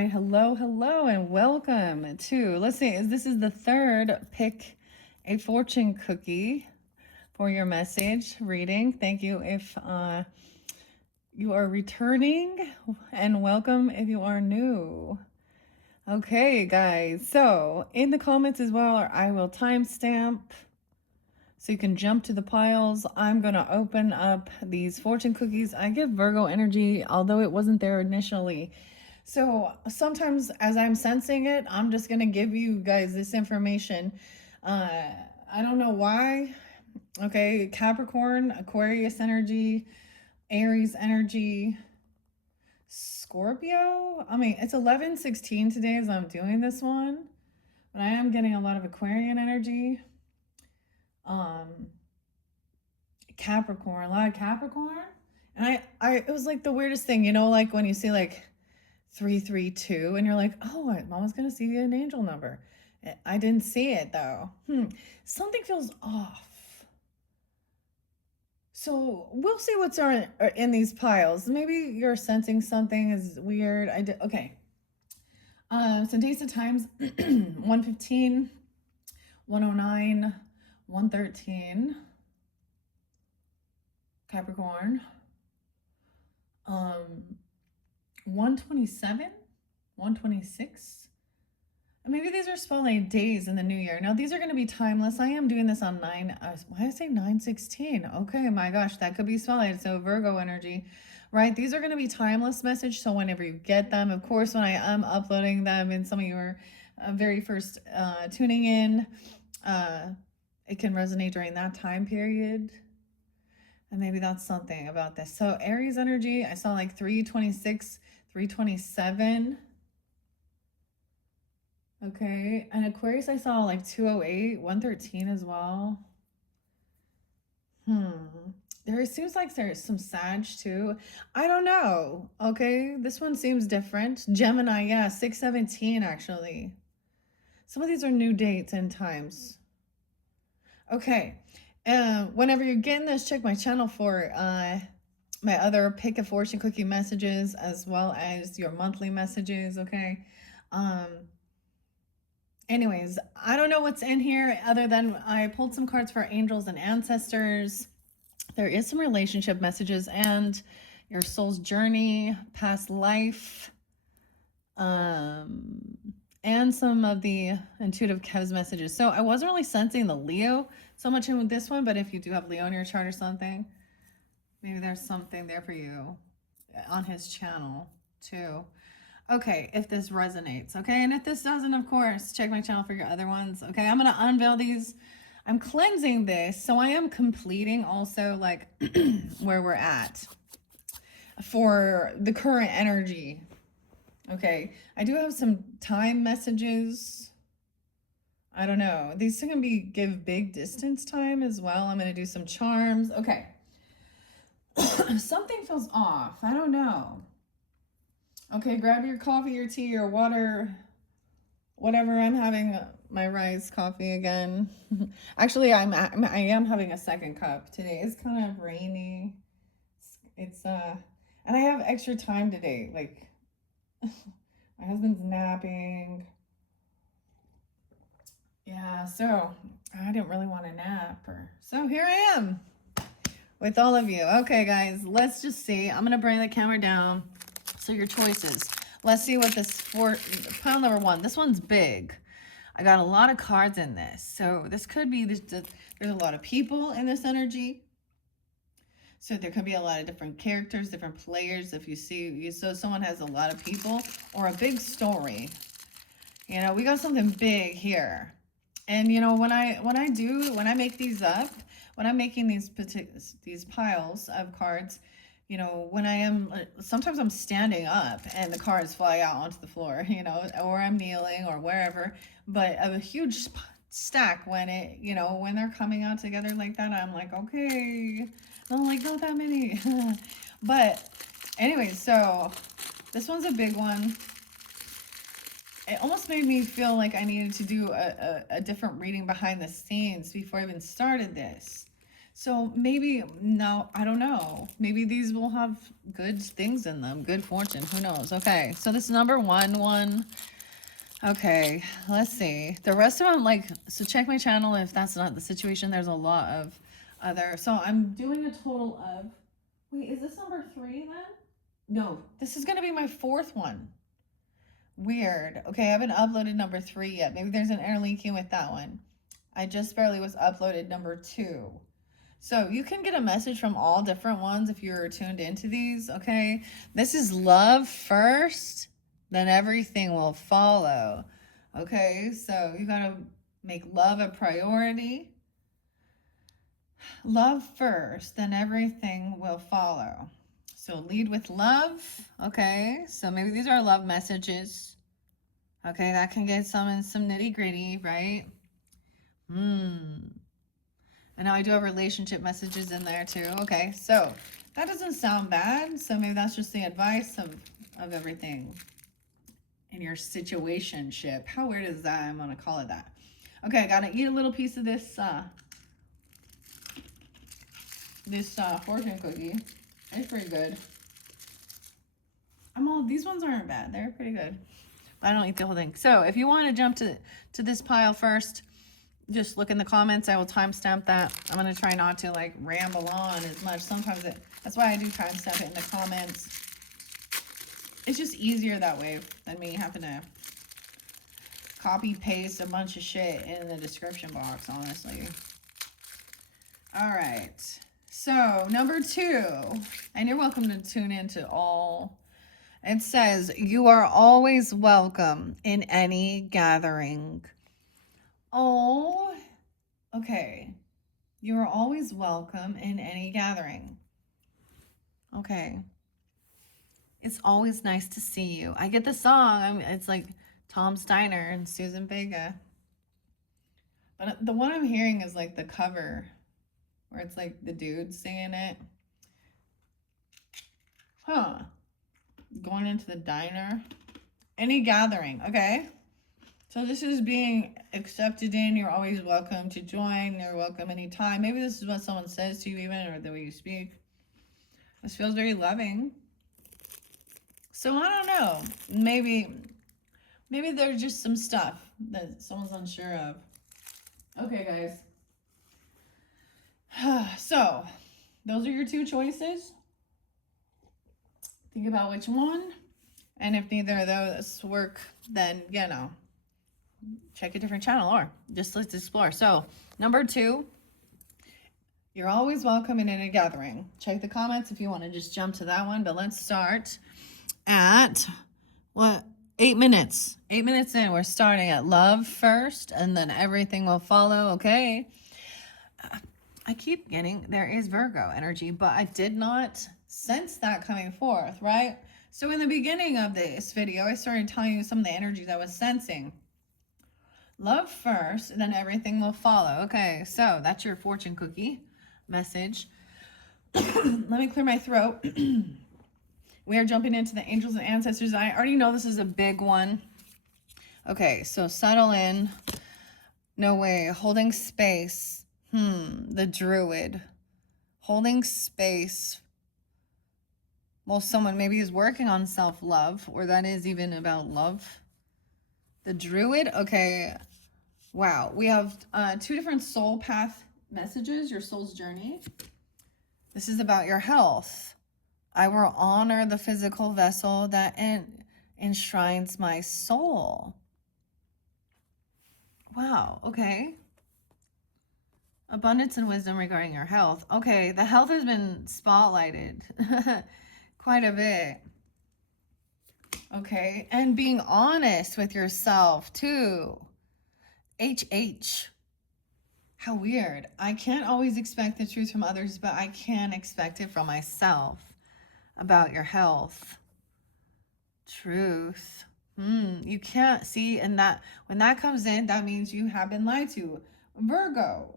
right, hello, and welcome to, let's see, this is the third pick a fortune cookie for your message reading. Thank you if you are returning, and welcome if you are new. Okay, guys, so in the comments as well, I will timestamp so you can jump to the piles. I'm going to open up these fortune cookies. I give Virgo energy, although it wasn't there initially. So sometimes as I'm sensing it, I'm just going to give you guys this information. I don't know why. Okay, Capricorn, Aquarius energy, Aries energy, Scorpio. I mean, it's 11:16 today as I'm doing this one, but I am getting a lot of Aquarian energy. Capricorn, a lot of Capricorn. And it was like the weirdest thing, you know, like when you see like 332 and you're like, oh, I'm almost gonna see an angel number. I didn't see it though. Something feels off. So we'll see what's in these piles. Maybe you're sensing something is weird. Okay. Some days and times 115, 109, 113. Capricorn. 127, 126. And maybe these are spotlight days in the new year. Now these are going to be timeless. I am doing this on 9. Why did I say 916? Okay, my gosh, that could be spotlight. So Virgo energy, right? These are going to be timeless message. So whenever you get them, of course, when I am uploading them, and some of you are very first tuning in, it can resonate during that time period. And maybe that's something about this. So Aries energy, I saw like 326, 327. Okay. And Aquarius, I saw like 208, 113 as well. There seems like there's some Sag too. I don't know. Okay. This one seems different. Gemini, yeah, 617 actually. Some of these are new dates and times. Okay. Whenever you're getting this, check my channel for my other pick a fortune cookie messages as well as your monthly messages. Okay. Anyways, I don't know what's in here other than I pulled some cards for angels and ancestors. There is some relationship messages and your soul's journey, past life, and some of the intuitive Kev's messages. So I wasn't really sensing the Leo so much in this one, but if you do have Leo in your chart or something, maybe there's something there for you on his channel too. Okay, if this resonates, okay? And if this doesn't, of course, check my channel for your other ones, okay? I'm going to unveil these. I'm cleansing this, so I am completing also, like, where we're at for the current energy, okay? I do have some time messages. I don't know. These can give big distance time as well. I'm going to do some charms. Okay. Something feels off. I don't know. Okay, grab your coffee, your tea, your water, whatever. I'm having my rice coffee again. Actually, I am having a second cup today. It's kind of rainy. It's and I have extra time today. Like my husband's napping. Yeah, so I didn't really want to nap, so here I am with all of you. Okay, guys, let's just see. I'm gonna bring the camera down. So your choices. Let's see what this for pile number 1. This one's big. I got a lot of cards in this. So this could be there's a lot of people in this energy. So there could be a lot of different characters, different players. If you see, so someone has a lot of people or a big story. You know, we got something big here. And you know, when I make these up, when I'm making these piles of cards, you know, when I am, sometimes I'm standing up and the cards fly out onto the floor, you know, or I'm kneeling or wherever, but of a huge stack when when they're coming out together like that, I'm like, okay, I'm like, not that many. But anyway, so this one's a big one. It almost made me feel like I needed to do a different reading behind the scenes before I even started this. So maybe, no, I don't know. Maybe these will have good things in them, good fortune. Who knows? Okay, so this number one. Okay, let's see. The rest of them, like, so check my channel if that's not the situation. There's a lot of other. So I'm doing a total of, wait, is this number 3 then? No, this is going to be my 4th one. Weird. Okay, I haven't uploaded number 3 yet. Maybe there's an interlinking with that one. I just barely was uploaded number 2. So you can get a message from all different ones if you're tuned into these, okay? This is love first, then everything will follow, okay? So you gotta make love a priority. Love first, then everything will follow. So lead with love, okay? So maybe these are love messages. Okay, that can get some nitty gritty, right? And now I do have relationship messages in there too. Okay, so that doesn't sound bad. So maybe that's just the advice of everything in your situationship. How weird is that? I'm gonna call it that. Okay, I gotta eat a little piece of this fortune cookie. It's pretty good. These ones aren't bad. They're pretty good. I don't eat the whole thing. So if you want to jump to this pile first, just look in the comments. I will timestamp that. I'm going to try not to like ramble on as much. Sometimes that's why I do timestamp it in the comments. It's just easier that way than me having to copy paste a bunch of shit in the description box, honestly. All right. So number 2, and you're welcome to tune into all. It says, you are always welcome in any gathering. Oh, okay. You are always welcome in any gathering. Okay. It's always nice to see you. I get the song. It's like Tom Steiner and Susan Vega. But the one I'm hearing is like the cover, where it's like the dude singing it. Huh. Going into the diner. Any gathering. Okay. So this is being accepted in. You're always welcome to join. You're welcome anytime. Maybe this is what someone says to you even, or the way you speak. This feels very loving. So I don't know. Maybe there's just some stuff that someone's unsure of. Okay, guys. So those are your 2 choices. Think about which one. And if neither of those work, then, you know, check a different channel or just let's explore. So number 2, you're always welcome in any gathering. Check the comments if you want to just jump to that one. But let's start at, what, 8 minutes. 8 minutes in, we're starting at love first and then everything will follow. Okay. I keep getting, there is Virgo energy, but I did not sense that coming forth, right? So in the beginning of this video, I started telling you some of the energies I was sensing. Love first, and then everything will follow. Okay, so that's your fortune cookie message. Let me clear my throat. We are jumping into the angels and ancestors. I already know this is a big one. Okay, so settle in. No way. Holding space. The druid. Holding space. Well, someone maybe is working on self-love, or that is even about love. The druid. Okay. Wow. We have 2 different soul path messages. Your soul's journey. This is about your health. I will honor the physical vessel that enshrines my soul. Wow. Okay. Abundance and wisdom regarding your health. Okay. The health has been spotlighted quite a bit. Okay. And being honest with yourself too. HH. How weird. I can't always expect the truth from others, but I can expect it from myself about your health. Truth. You can't see, and that when that comes in, that means you have been lied to. Virgo.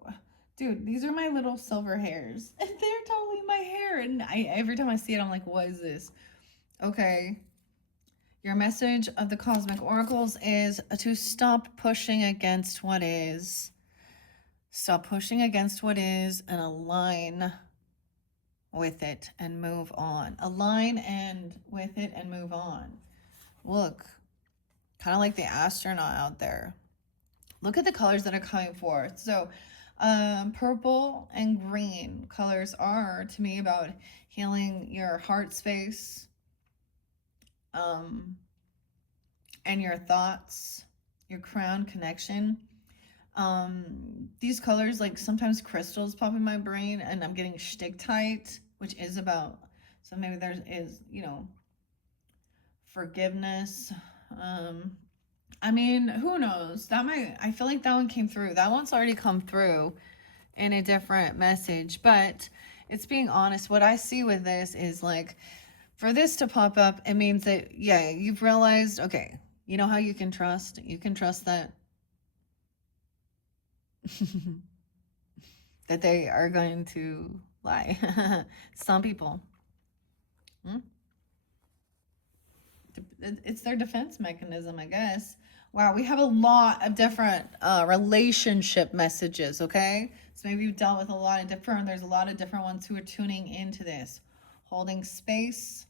Dude, these are my little silver hairs. And they're totally my hair. And every time I see it, I'm like, what is this? Okay. Your message of the cosmic oracles is to stop pushing against what is. Stop pushing against what is and align with it and move on. Align and with it and move on. Look, kind of like the astronaut out there. Look at the colors that are coming forth. So purple and green colors are, to me, about healing your heart space and your thoughts, your crown connection. These colors, like sometimes crystals pop in my brain and I'm getting sticktite, which is about, so maybe there is, forgiveness. I mean, who knows? That might, I feel like that one came through. That one's already come through in a different message, but it's being honest. What I see with this is like, for this to pop up, it means that, yeah, you've realized, okay, you know how you can trust? You can trust that that they are going to lie. Some people. It's their defense mechanism, I guess. Wow, we have a lot of different relationship messages, okay? So maybe you've dealt with a lot of different, there's a lot of different ones who are tuning into this. Holding space.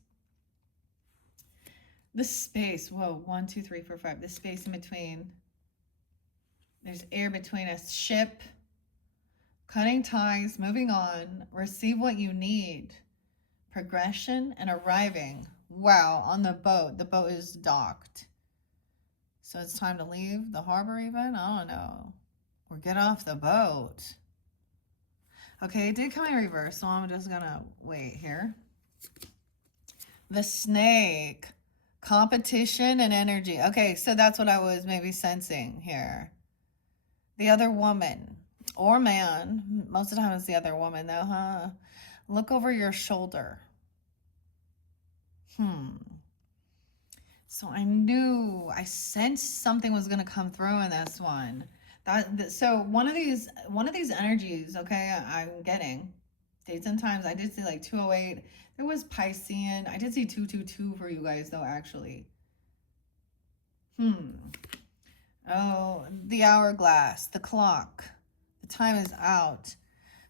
The space, whoa, 1, 2, 3, 4, 5. The space in between. There's air between us. Ship. Cutting ties, moving on. Receive what you need. Progression and arriving. Wow, on the boat. The boat is docked. So it's time to leave the harbor even? I don't know. Or get off the boat. Okay, it did come in reverse, so I'm just gonna wait here. The snake. Competition and energy. Okay, so that's what I was maybe sensing here. The other woman or man. Most of the time it's the other woman though, huh? Look over your shoulder. So I sensed something was gonna come through in this one. So one of these energies, okay, I'm getting dates and times. I did see like 208. There was Piscean. I did see 222 for you guys though, actually. Oh, the hourglass, the clock. The time is out.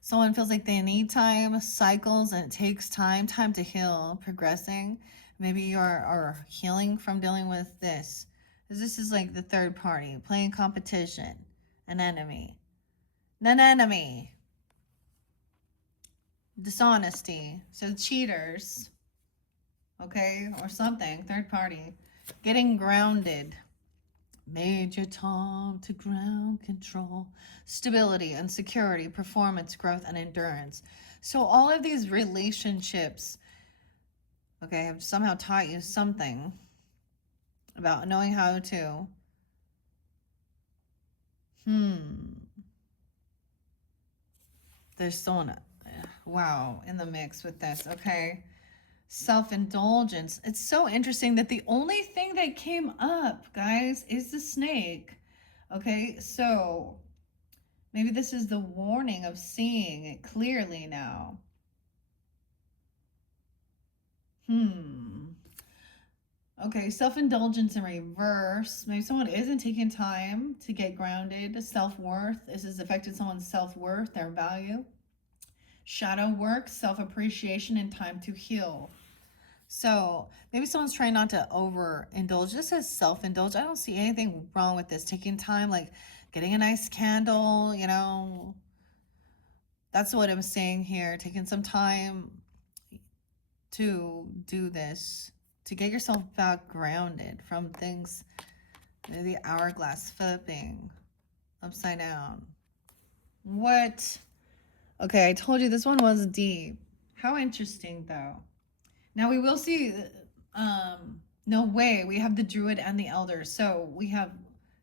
Someone feels like they need time, cycles, and it takes time to heal, progressing. Maybe you are healing from dealing with this. This is like the third party, playing competition, an enemy. An enemy. Dishonesty. So cheaters. Okay, or something, third party. Getting grounded. Major Tom to ground control. Stability and security, performance, growth, and endurance. So all of these relationships, okay, have somehow taught you something about knowing how to there's someone, wow, in the mix with this. Okay, self-indulgence. It's so interesting that the only thing that came up, guys, is the snake. Okay, so maybe this is the warning of seeing it clearly now. Okay, self-indulgence in reverse. Maybe someone isn't taking time to get grounded. Self-worth. This has affected someone's self-worth, their value. Shadow work, self-appreciation, and time to heal. So maybe someone's trying not to overindulge. This says self-indulge. I don't see anything wrong with this. Taking time, like getting a nice candle, That's what I'm saying here. Taking some time to do this, to get yourself back grounded from things. The hourglass flipping upside down. What? Okay, I told you this one was deep. How interesting, though. Now we will see, no way, we have the druid and the elder. So we have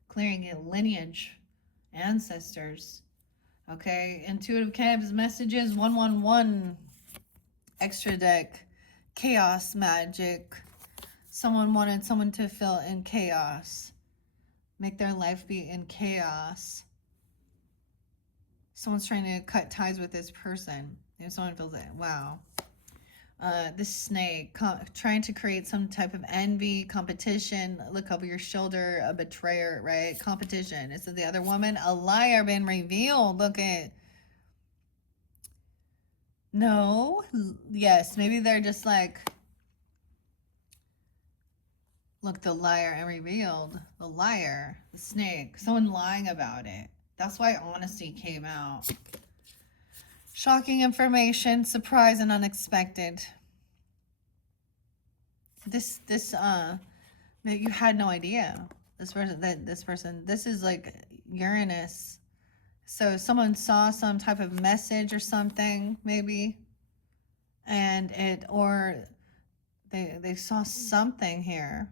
clearing a lineage, ancestors. Okay, intuitive Cavs messages, 111 extra deck, chaos magic. Someone wanted someone to fill in chaos, make their life be in chaos. Someone's trying to cut ties with this person. If someone feels it, wow. This snake trying to create some type of envy, competition, look over your shoulder, a betrayer, right? Competition. Is it the other woman? A liar been revealed. Look at. No. Yes, maybe they're just like, look, the liar and revealed. The liar, the snake, someone lying about it. That's why honesty came out. Shocking information, surprise and unexpected. This you had no idea. This person, this is like Uranus. So someone saw some type of message or something, maybe, and they saw something here.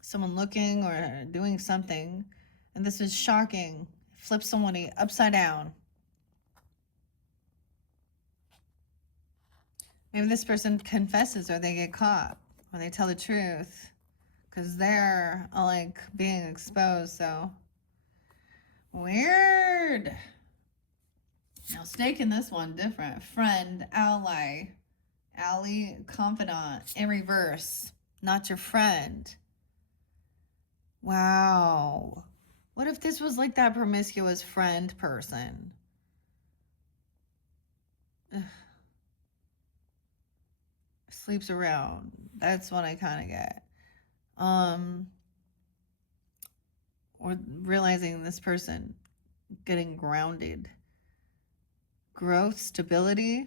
Someone looking or doing something, and this is shocking. Flip somebody upside down. Maybe this person confesses or they get caught or they tell the truth because they're like being exposed. So weird. Now snake in this one different. Friend, ally, confidant in reverse. Not your friend. Wow. What if this was like that promiscuous friend person? Ugh. Sleeps around. That's what I kind of get. Or realizing this person getting grounded. Growth, stability.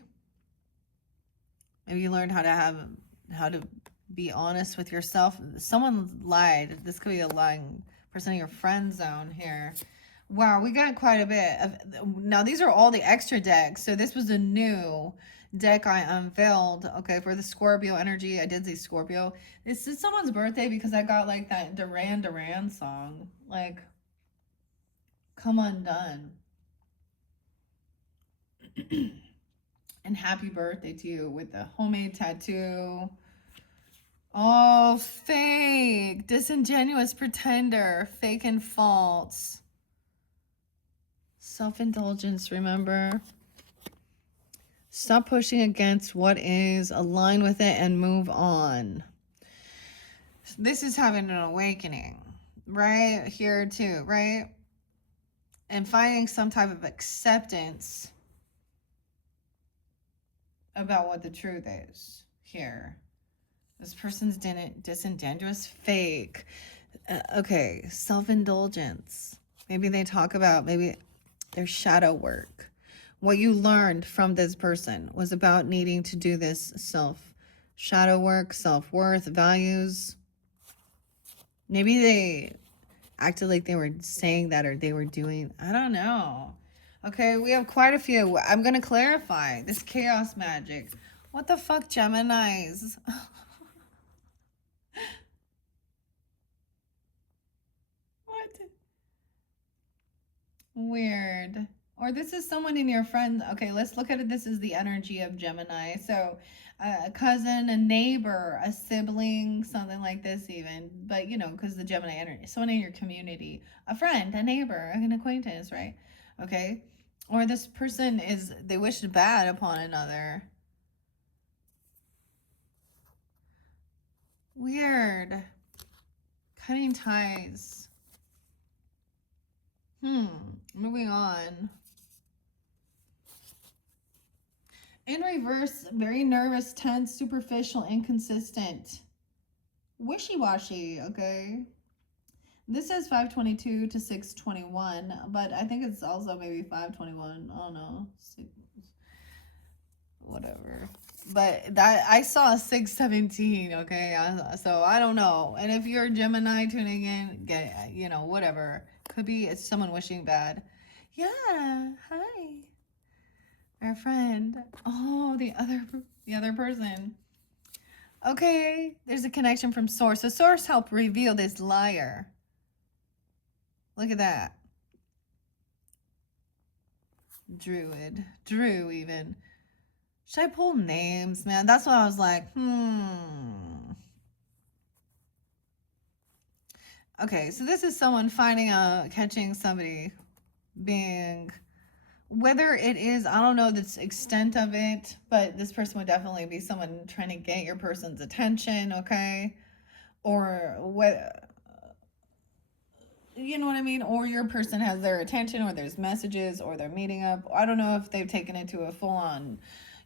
Maybe you learned how to be honest with yourself. Someone lied. This could be a lying person in your friend zone here. Wow, we got quite a bit of. Now these are all the extra decks. So this was a new deck I unveiled. Okay, for the Scorpio energy. I did say Scorpio. This is someone's birthday because I got like that Duran Duran song. Like, Come Undone. And happy birthday to you with the homemade tattoo. Oh, fake. Disingenuous pretender. Fake and false. Self-indulgence, remember? Stop pushing against what is. Align with it and move on. This is having an awakening. Right? Here too, right? And finding some type of acceptance about what the truth is here. This person's disingenuous, fake. Okay, self-indulgence. Maybe they talk about their shadow work. What you learned from this person was about needing to do this shadow work, self-worth, values. Maybe they acted like they were saying that or they were doing, I don't know. Okay, we have quite a few. I'm going to clarify this chaos magic. What the fuck, Geminis? What? Weird. Or this is someone in your friend. Okay, let's look at it. This is the energy of Gemini. So a cousin, a neighbor, a sibling, something like this even. But, you know, because the Gemini energy. Someone in your community. A friend, a neighbor, an acquaintance, right? Okay. Or this person they wish bad upon another. Weird. Cutting ties. Moving on. In reverse, very nervous, tense, superficial, inconsistent. Wishy-washy, okay? This says 522 to 621, but I think it's also maybe 521. I don't know. Whatever. But that I saw 617, okay? So I don't know. And if you're a Gemini tuning in, get whatever. Could be it's someone wishing bad. Yeah, hi. Our friend. Oh, the other person. Okay, there's a connection from Source. So Source helped reveal this liar. Look at that. Druid. Drew even. Should I pull names, man? That's what I was like, Okay, so this is someone catching somebody being Whether it is, I don't know the extent of it, but this person would definitely be someone trying to get your person's attention, okay? Or what, you know what I mean? Or your person has their attention, or there's messages, or they're meeting up. I don't know if they've taken it to a full on,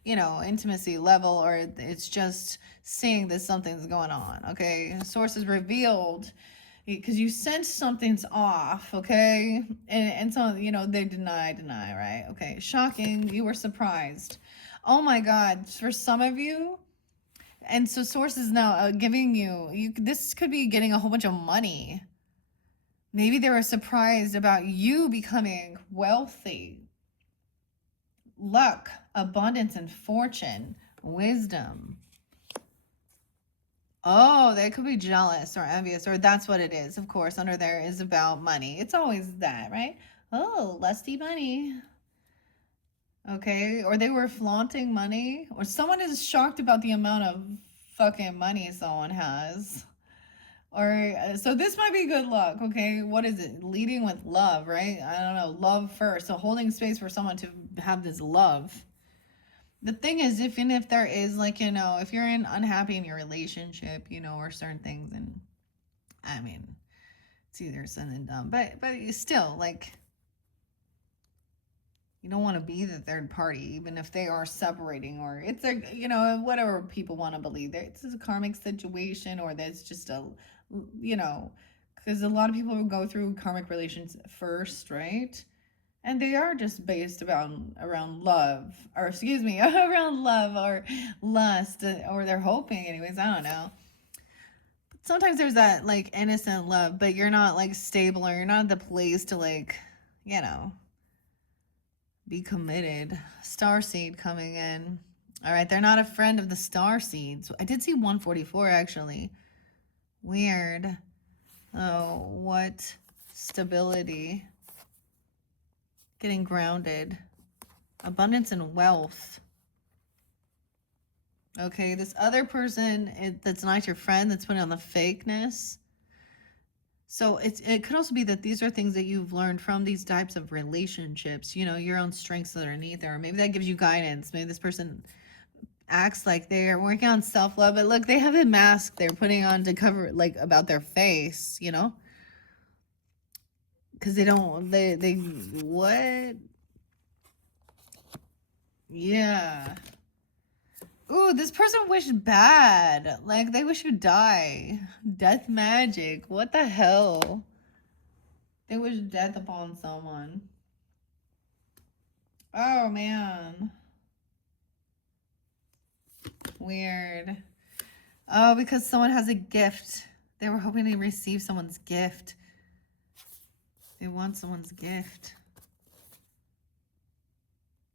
intimacy level, or it's just seeing that something's going on, okay? Sources revealed because you sense something's off, okay? And so, they deny, right? Okay, shocking. You were surprised. Oh my God. For some of you, and so sources now giving you, this could be getting a whole bunch of money. Maybe they were surprised about you becoming wealthy. Luck, abundance, and fortune, wisdom. Oh, they could be jealous or envious, or that's what it is. Of course, under there is about money. It's always that, right? Oh, lusty money. Okay, or they were flaunting money, or someone is shocked about the amount of fucking money someone has. Or so this might be good luck, okay? What is it? Leading with love, right? I don't know, love first. So holding space for someone to have this love. The thing is, even if there is like, if you're unhappy in your relationship, or certain things, and I mean, it's either said and done, but you still like, you don't want to be the third party, even if they are separating, or it's a, whatever people want to believe. It's a karmic situation, or that's just a, because a lot of people will go through karmic relations first, right? And they are just based around love, or excuse me, around love or lust, or they're hoping, anyways. I don't know. But sometimes there's that like innocent love, but you're not like stable, or you're not at the place to like, be committed. Starseed coming in. All right, they're not a friend of the star seeds. I did see 144 actually. Weird. Oh, what stability. Getting grounded. Abundance and wealth. Okay, this other person that's not your friend, that's putting on the fakeness. So it could also be that these are things that you've learned from these types of relationships, your own strengths underneath there. Or maybe that gives you guidance. Maybe this person acts like they're working on self-love, but look, they have a mask they're putting on to cover like about their face, because they what? Yeah. Ooh, this person wished bad. Like they wish you'd die. Death magic. What the hell? They wish death upon someone. Oh man. Weird. Oh, because someone has a gift. They were hoping to receive someone's gift. They want someone's gift.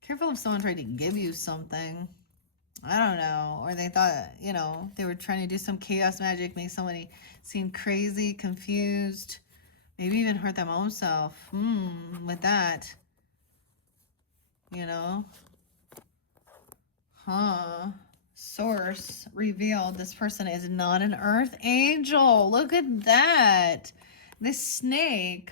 Careful if someone tried to give you something. I don't know. Or they thought, they were trying to do some chaos magic, make somebody seem crazy, confused. Maybe even hurt their own self. With that. Huh. Source revealed this person is not an earth angel. Look at that. This snake.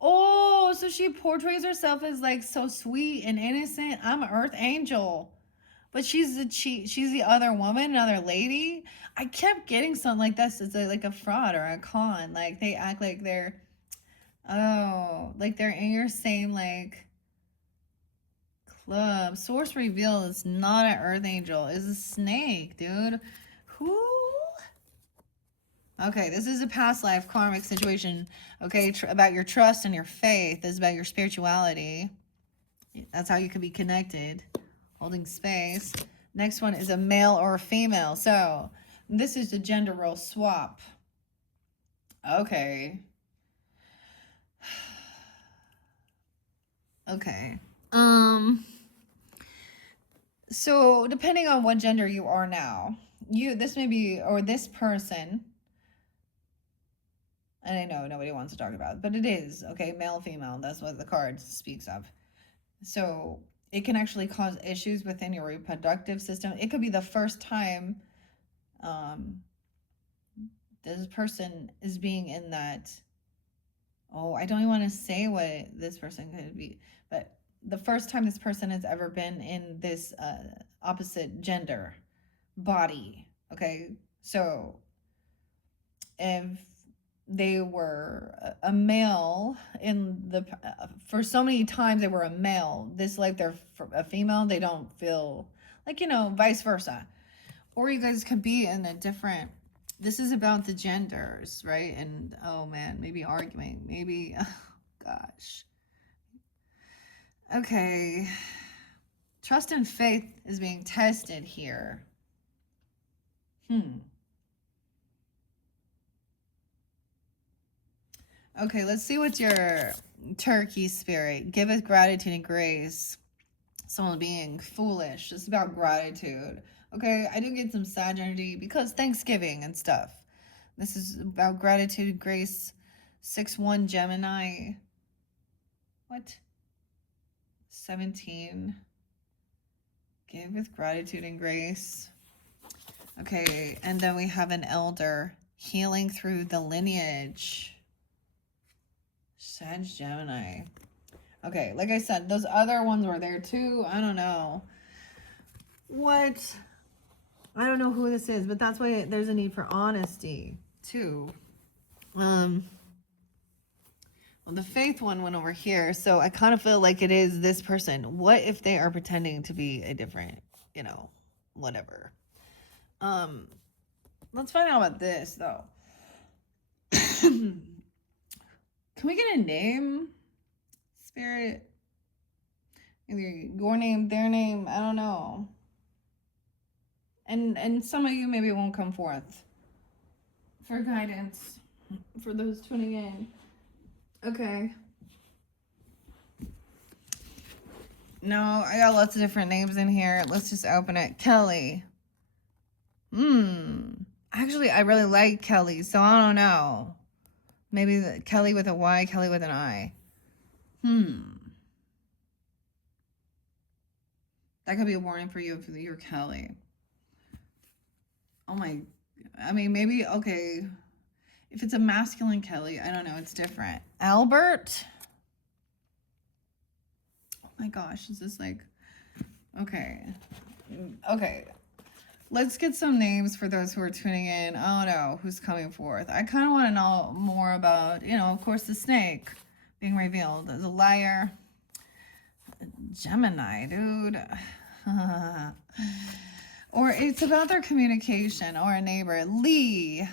Oh, so she portrays herself as like so sweet and innocent. I'm an earth angel. But she's the other woman, another lady. I kept getting something like this. It's like a fraud or a con. Like they act like they're, like they're in your same like club. Source reveal is not an earth angel. It's a snake, dude. Who? Okay, this is a past life karmic situation. Okay, about your trust and your faith. This is about your spirituality. That's how you can be connected. Holding space. Next one is a male or a female. So this is the gender role swap. Okay. Okay. So depending on what gender you are now, this may be, or this person, and I know nobody wants to talk about it, but it is, okay, male, female, that's what the card speaks of. So it can actually cause issues within your reproductive system. It could be the first time this person is being in that, I don't even want to say what this person could be, but the first time this person has ever been in this opposite gender body. Okay, so if they were a male in the for so many times they were a male, this like they're a female, they don't feel like, you know, vice versa. Or you guys could be in a different, this is about the genders, right? And oh man, maybe arguing, maybe, oh gosh. Okay, trust and faith is being tested here. Okay, let's see what your turkey spirit. Give us gratitude and grace. Someone being foolish. It's about gratitude. Okay, I do get some sad energy because Thanksgiving and stuff. This is about gratitude, grace. 6-1 Gemini. What? 17. Give with gratitude and grace. Okay, and then we have an elder. Healing through the lineage. Sag Gemini. Okay, like I said, those other ones were there too. I don't know. What? I don't know who this is, but that's why there's a need for honesty too. Well, the faith one went over here, so I kind of feel like it is this person. What if they are pretending to be a different, you know, whatever. Let's find out about this though. Can we get a name, spirit? Either your name, their name, I don't know. And some of you maybe won't come forth for guidance for those tuning in. Okay. No, I got lots of different names in here. Let's just open it. Kelly. Actually, I really like Kelly, so I don't know. Maybe Kelly with a Y, Kelly with an I. That could be a warning for you if you're Kelly. Oh my, I mean, maybe, okay. If it's a masculine Kelly, I don't know, it's different. Albert? Oh my gosh, is this like, okay. Okay. Let's get some names for those who are tuning in. I don't know who's coming forth. I kind of want to know more about, you know, of course, the snake being revealed as a liar. Gemini, dude. Or it's about their communication or a neighbor. Lee.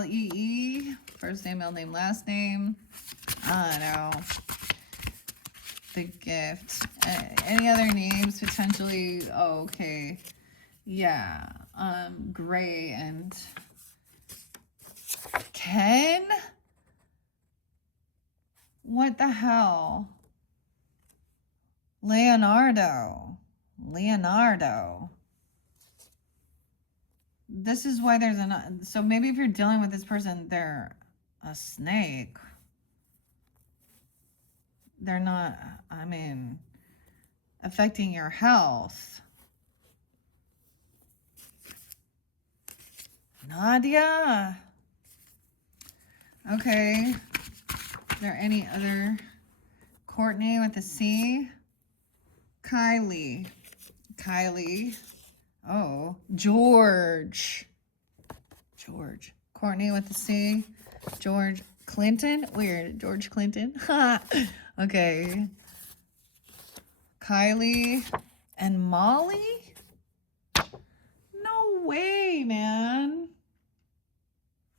Lee. First name, middle name, last name. I don't know. The gift. Any other names potentially? Oh, okay. Yeah, Gray and Ken? What the hell? Leonardo. This is why there's so maybe if you're dealing with this person, they're a snake. They're not, I mean, affecting your health. Nadia. Okay. Is there any other? Courtney with a C. Kylie. Oh, George. Courtney with a C. George Clinton. Weird. George Clinton. Okay. Kylie and Molly. No way, man.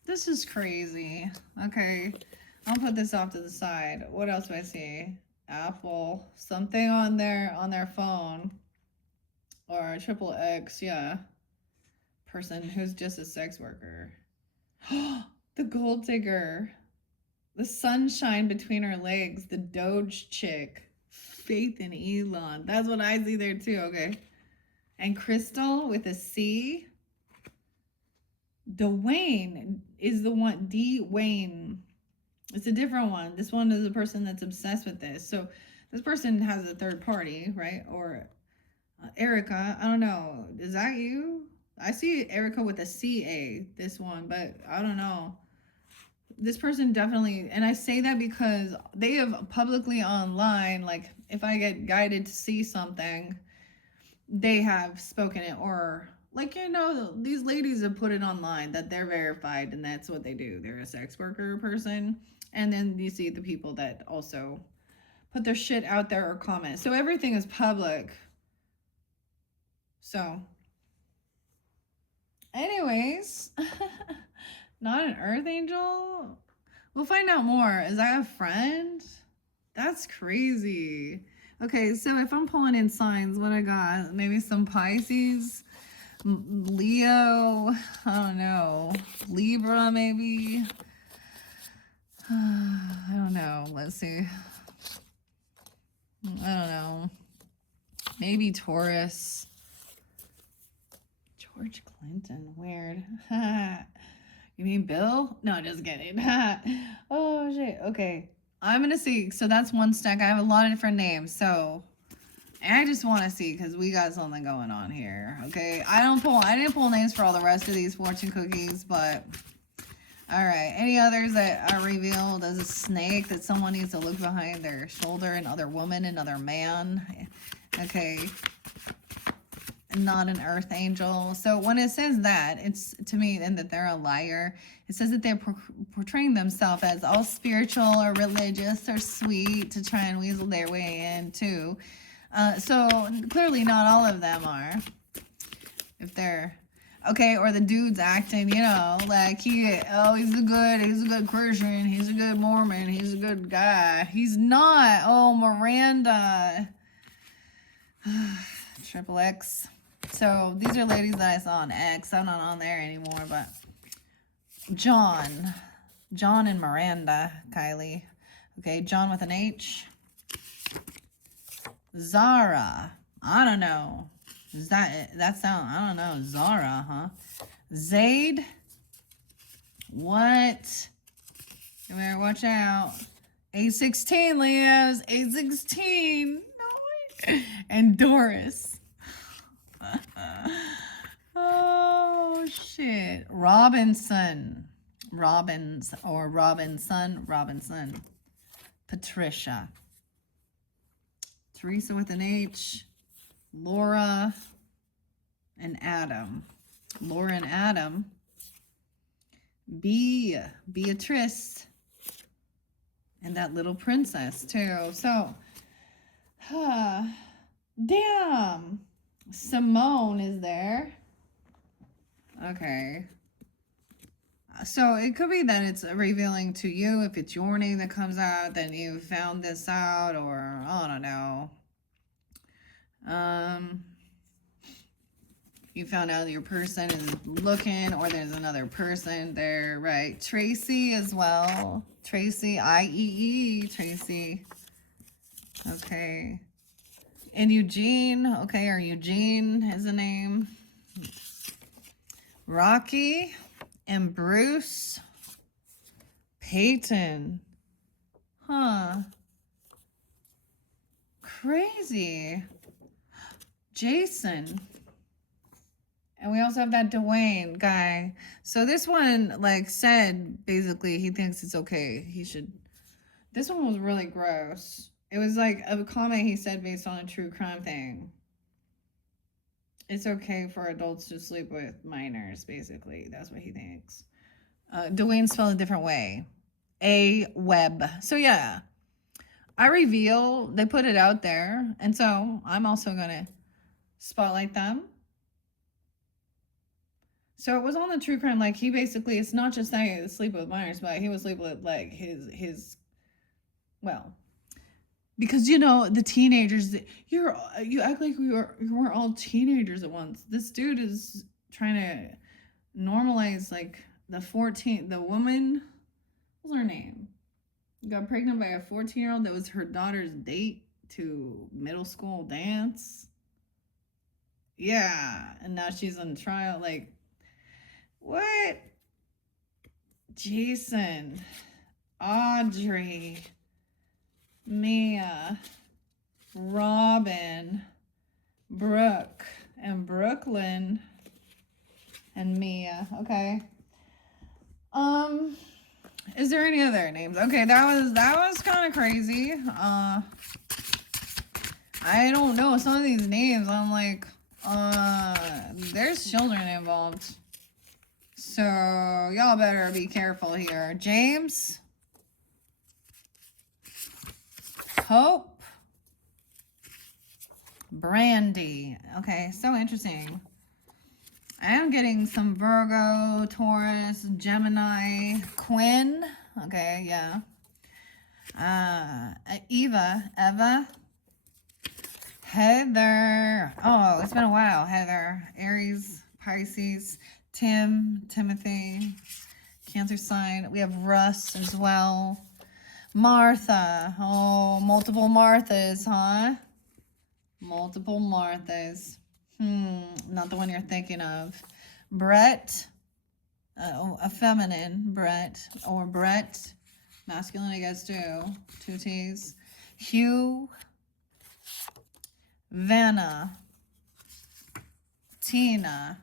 This is crazy. Okay. I'll put this off to the side. What else do I see? Apple. Something on their phone. Or a triple X, yeah. Person who's just a sex worker. The gold digger. The sunshine between her legs. The Doge chick. Faith in Elon. That's what I see there too, okay. And Crystal with a C. Dwayne is the one. Dwayne. It's a different one. This one is a person that's obsessed with this. So this person has a third party, right? Or Erica. I don't know. Is that you? I see Erica with a CA, this one, but I don't know. this person definitely, and I say that because they have publicly online, like if I get guided to see something, they have spoken it, or like, you know, these ladies have put it online that they're verified and that's what they do. They're a sex worker person. And then you see the people that also put their shit out there or comment. So everything is public. So, anyways, not an earth angel. We'll find out more. Is that a friend? That's crazy. Okay, so if I'm pulling in signs, what I got? Maybe some Pisces, Leo, I don't know, Libra maybe. I don't know. Let's see. I don't know. Maybe Taurus. George Clinton. Weird. You mean Bill? No, just kidding. Oh, shit. Okay. I'm going to see. So that's one stack. I have a lot of different names. So I just want to see because we got something going on here. Okay. I didn't pull names for all the rest of these fortune cookies, but all right. Any others that are revealed as a snake that someone needs to look behind their shoulder? Another woman, another man. Okay. Not an earth angel. So when it says that, it's to me, and that they're a liar, it says that they're portraying themselves as all spiritual or religious or sweet to try and weasel their way in too. So clearly not all of them are. If they're okay, or the dude's acting, you know, like he's a good Christian, he's a good Mormon, he's a good guy. He's not. Oh, Miranda. Triple X. So these are ladies that I saw on X. I'm not on there anymore, but John and Miranda, Kylie. Okay, John with an H. Zara. I don't know. Is that sound? I don't know. Zara, huh? Zaid. What? You better watch out. 816, Leos. 816. No. And Doris. Oh, shit. Robinson. Robinson. Patricia. Teresa with an H. Laura and Adam. Laura and Adam. Beatrice. And that little princess, too. So, damn. Simone is there. Okay. So it could be that it's revealing to you. If it's your name that comes out, then you found this out, or I don't know. You found out your person is looking, or there's another person there, right? Tracy as well. Tracy, I-E-E, Tracy. Okay. And Eugene, okay, or Eugene is the name. Rocky and Bruce. Peyton. Huh. Crazy. Jason. And we also have that Dwayne guy. So this one, like, said, basically, he thinks it's okay. He should. This one was really gross. It was like a comment he said based on a true crime thing. It's okay for adults to sleep with minors, basically. That's what he thinks. Dwayne spelled a different way. A-Web. So, yeah. I reveal, they put it out there. And so, I'm also going to spotlight them. So, it was on the true crime. Like, he basically, it's not just that he was sleeping with minors, but he was sleeping with, like, his well, because, you know, the teenagers, you act like we weren't all teenagers at once. This dude is trying to normalize, like, the woman, what's her name? Got pregnant by a 14-year-old that was her daughter's date to middle school dance. Yeah, and now she's on trial. Like, what? Jason, Audrey, Mia, Robin, Brooke, and Brooklyn, and Mia. Okay. Is there any other names? Okay, that was kind of crazy. I don't know. Some of these names, I'm like, there's children involved. So, y'all better be careful here. James. Hope. Brandy. Okay, so interesting. I am getting some Virgo, Taurus, Gemini, Quinn. Okay, yeah. Eva, Heather. Oh, it's been a while. Heather, Aries, Pisces, Timothy, Cancer sign. We have Russ as well. Martha. Oh, multiple Marthas, huh? Multiple Marthas. Not the one you're thinking of. Brett. A feminine Brett. Or Brett. Masculine, I guess, too. 2 T's. Hugh. Vanna. Tina.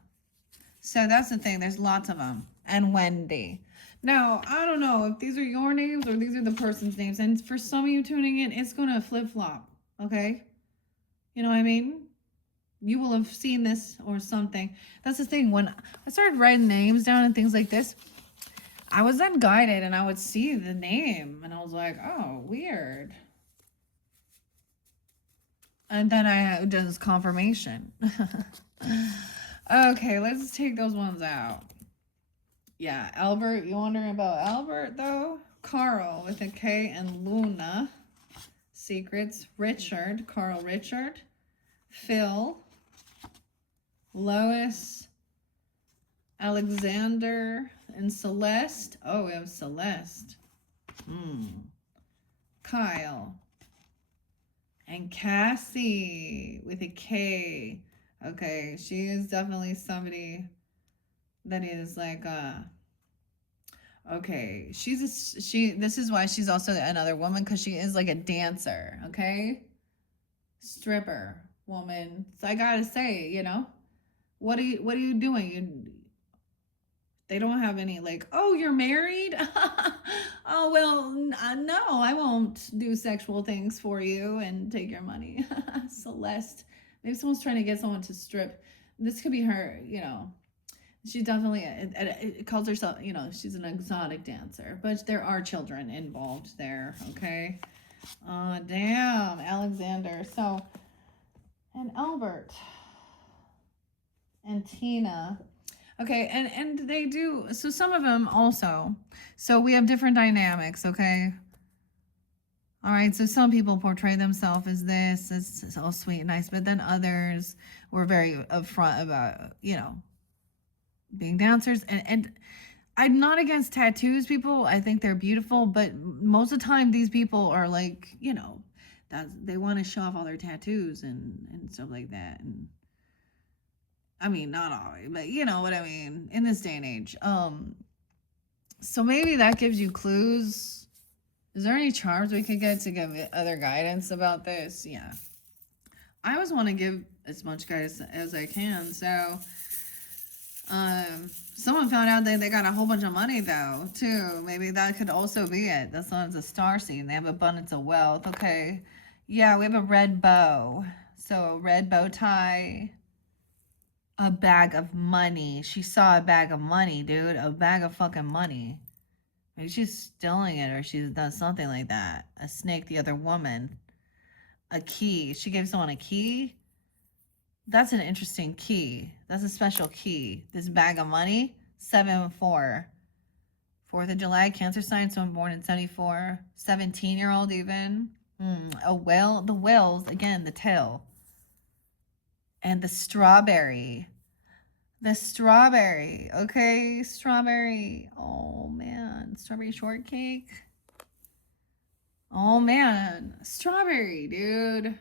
So that's the thing. There's lots of them. And Wendy. Now, I don't know if these are your names or these are the person's names. And for some of you tuning in, it's going to flip-flop. Okay? You know what I mean? You will have seen this or something. That's the thing. When I started writing names down and things like this, I was then guided and I would see the name. And I was like, oh, weird. And then I did this confirmation. Okay, let's take those ones out. Yeah, Albert. You wondering about Albert, though? Carl with a K and Luna. Secrets. Richard. Carl Richard. Phil. Lois. Alexander. And Celeste. Oh, we have Celeste. Kyle. And Cassie with a K. Okay, she is definitely somebody that is like okay, this is why she's also another woman, because she is like a dancer, okay? Stripper woman. So I gotta say, you know, what are you doing? They don't have any like, oh, you're married? Oh, well, no, I won't do sexual things for you and take your money. Celeste. Maybe someone's trying to get someone to strip. This could be her, you know. She definitely it calls herself, you know, she's an exotic dancer. But there are children involved there, okay? Damn, Alexander. So, and Albert. And Tina. Okay, and they do, so some of them also. So we have different dynamics, okay? All right, so some people portray themselves as this, it's all sweet and nice, but then others were very upfront about, you know, being dancers. And I'm not against tattoos, people. I think they're beautiful, but most of the time these people are like, you know, that they want to show off all their tattoos and stuff like that. And I mean, not always, but you know what I mean, in this day and age. So maybe that gives you clues. Is there any charms we could get to give other guidance about this? Yeah. I always want to give as much guidance as I can. So, someone found out that they got a whole bunch of money, though, too. Maybe that could also be it. That one's a star seed. They have abundance of wealth. Okay. Yeah, we have a red bow. So, a red bow tie. A bag of money. She saw a bag of money, dude. A bag of fucking money. Maybe she's stealing it or she's done something like that. A snake, the other woman. A key. She gave someone a key. That's an interesting key. That's a special key. This bag of money. 7-4. 4th of July, Cancer sign, someone born in 74. 17-year-old even. A whale. The whales, again, the tail. And the strawberry. The strawberry, okay? Strawberry. Oh, man. Strawberry shortcake. Oh, man. Strawberry, dude.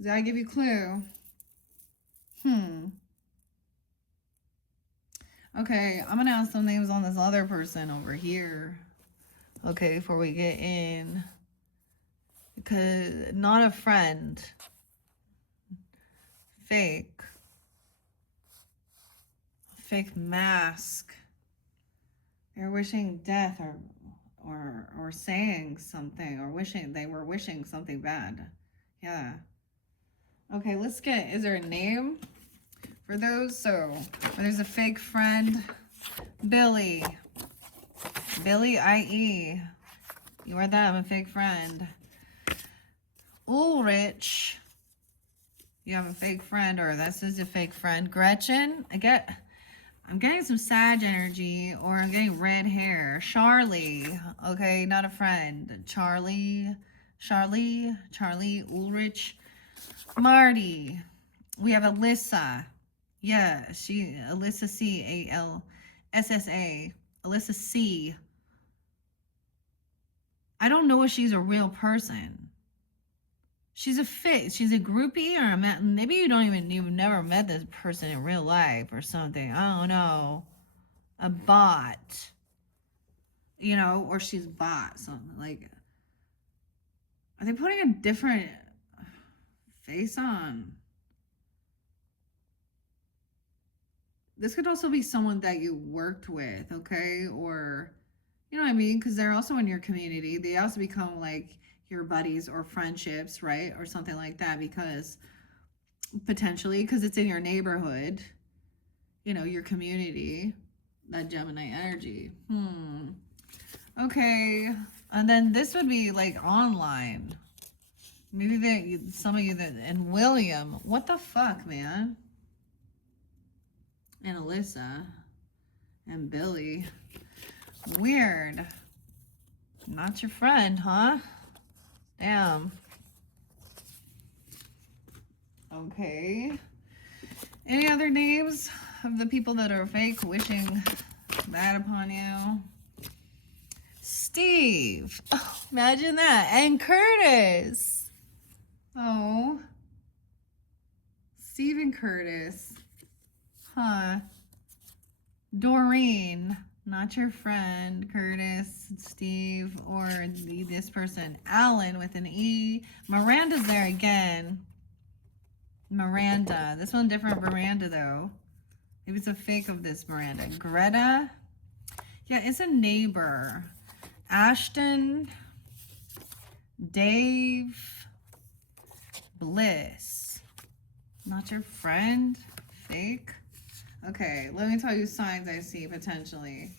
Did I give you a clue? Okay, I'm going to ask some names on this other person over here. Okay, before we get in. Because not a friend. Fake mask. They're wishing death or saying something or they were wishing something bad. Yeah. Okay, let's get, is there a name for those? So there's a fake friend, Billy. Billy IE. You are that, I'm a fake friend. Ulrich. You have a fake friend, or this is a fake friend. Gretchen. I'm getting some Sag energy, or I'm getting red hair. Charlie. Okay, not a friend. Charlie, Ulrich. Marty. We have Alyssa. Yeah, Alyssa CALSSA. Alyssa C. I don't know if she's a real person. She's a groupie, or maybe you've never met this person in real life or something. I don't know. A bot. You know, or she's bought something. Like, are they putting a different face on? This could also be someone that you worked with, okay? Or, you know what I mean? Because they're also in your community. They also become like your buddies or friendships, right? Or something like that, because potentially, because it's in your neighborhood, you know, your community, that Gemini energy. Okay. And then this would be like online. Maybe some of you and William. What the fuck, man? And Alyssa. And Billy. Weird. Not your friend, huh? Damn. Okay. Any other names of the people that are fake wishing that upon you? Steve. Oh, imagine that. And Curtis. Oh. Steve and Curtis. Huh. Doreen. Not your friend. Curtis, Steve, or this person. Alan with an E. Miranda's there again. Miranda. This one different Miranda though. Maybe it's a fake of this Miranda. Greta. Yeah, it's a neighbor. Ashton. Dave. Bliss. Not your friend. Fake. Okay, let me tell you signs I see potentially.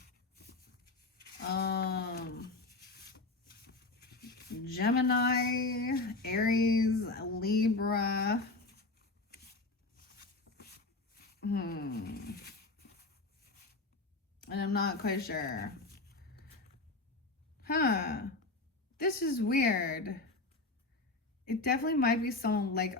Gemini, Aries, Libra. And I'm not quite sure. Huh. This is weird. It definitely might be someone like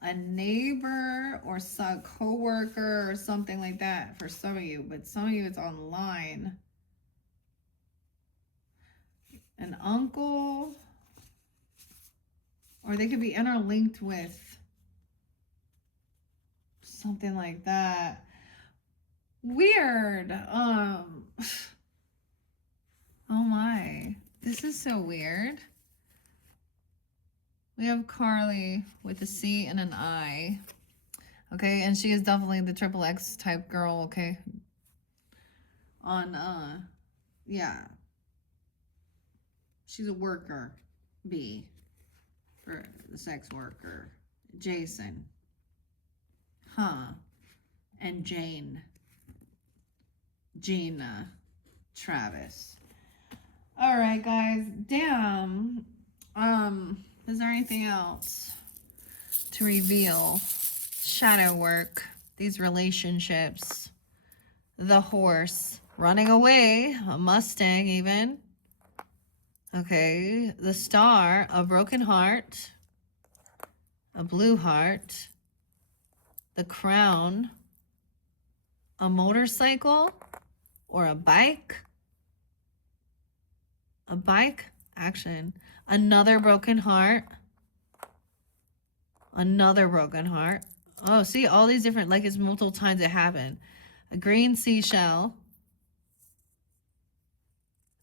a neighbor or some coworker or something like that for some of you, but some of you it's online. An uncle, or they could be interlinked with something like that. Weird. Oh my, this is so weird. We have Carly with a C and an I. Okay, and she is definitely the triple X type girl, okay? Yeah. She's a worker, B, for the sex worker. Jason. And Jane. Gina. Travis. All right, guys. Damn. Is there anything else to reveal? Shadow work, these relationships, the horse running away, a Mustang even. Okay, the star, a broken heart, a blue heart, the crown, a motorcycle or a bike, action, another broken heart, Oh, see, all these different, like it's multiple times it happened. A green seashell,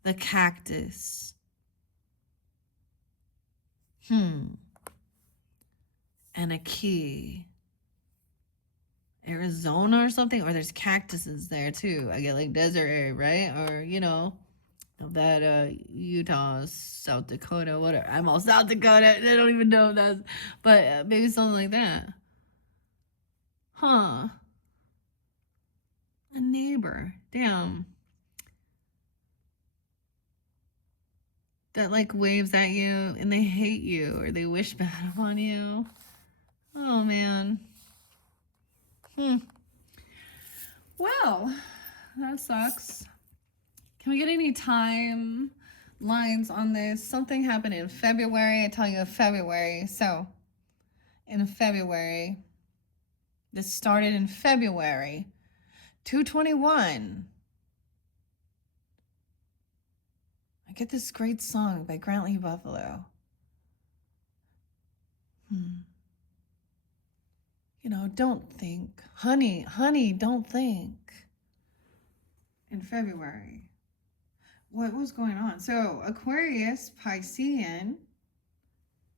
the cactus, and a key, Arizona or something, or there's cactuses there too. I get like desert area, right? Or that Utah, South Dakota, whatever. I'm all South Dakota. I don't even know if that's, but maybe something like that. Huh? A neighbor. Damn. That like waves at you and they hate you or they wish bad on you. Oh man. Well, that sucks. Can we get any time lines on this? Something happened in February. I tell you, February. So, in February, this started in February 221. I get this great song by Grant Lee Buffalo. Don't think. Honey, don't think. In February. What was going on? So, Aquarius, Piscean,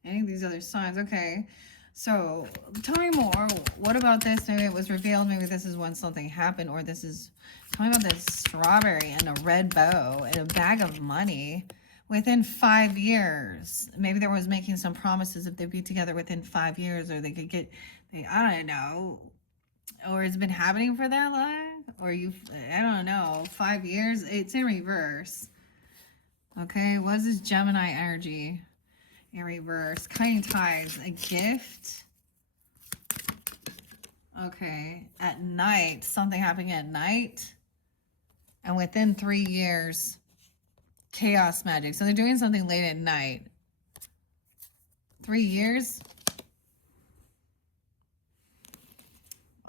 any of these other signs. Okay. So, tell me more. What about this? Maybe it was revealed. Maybe this is when something happened, or this is. Tell me about this strawberry and a red bow and a bag of money within 5 years. Maybe there was making some promises if they'd be together within 5 years, or they could get. I don't know. Or it's been happening for that long, or I don't know, 5 years. It's in reverse. Okay, what is this Gemini energy in reverse? Cutting ties, a gift. Okay, at night, something happening at night, and within 3 years, chaos magic. So they're doing something late at night. 3 years.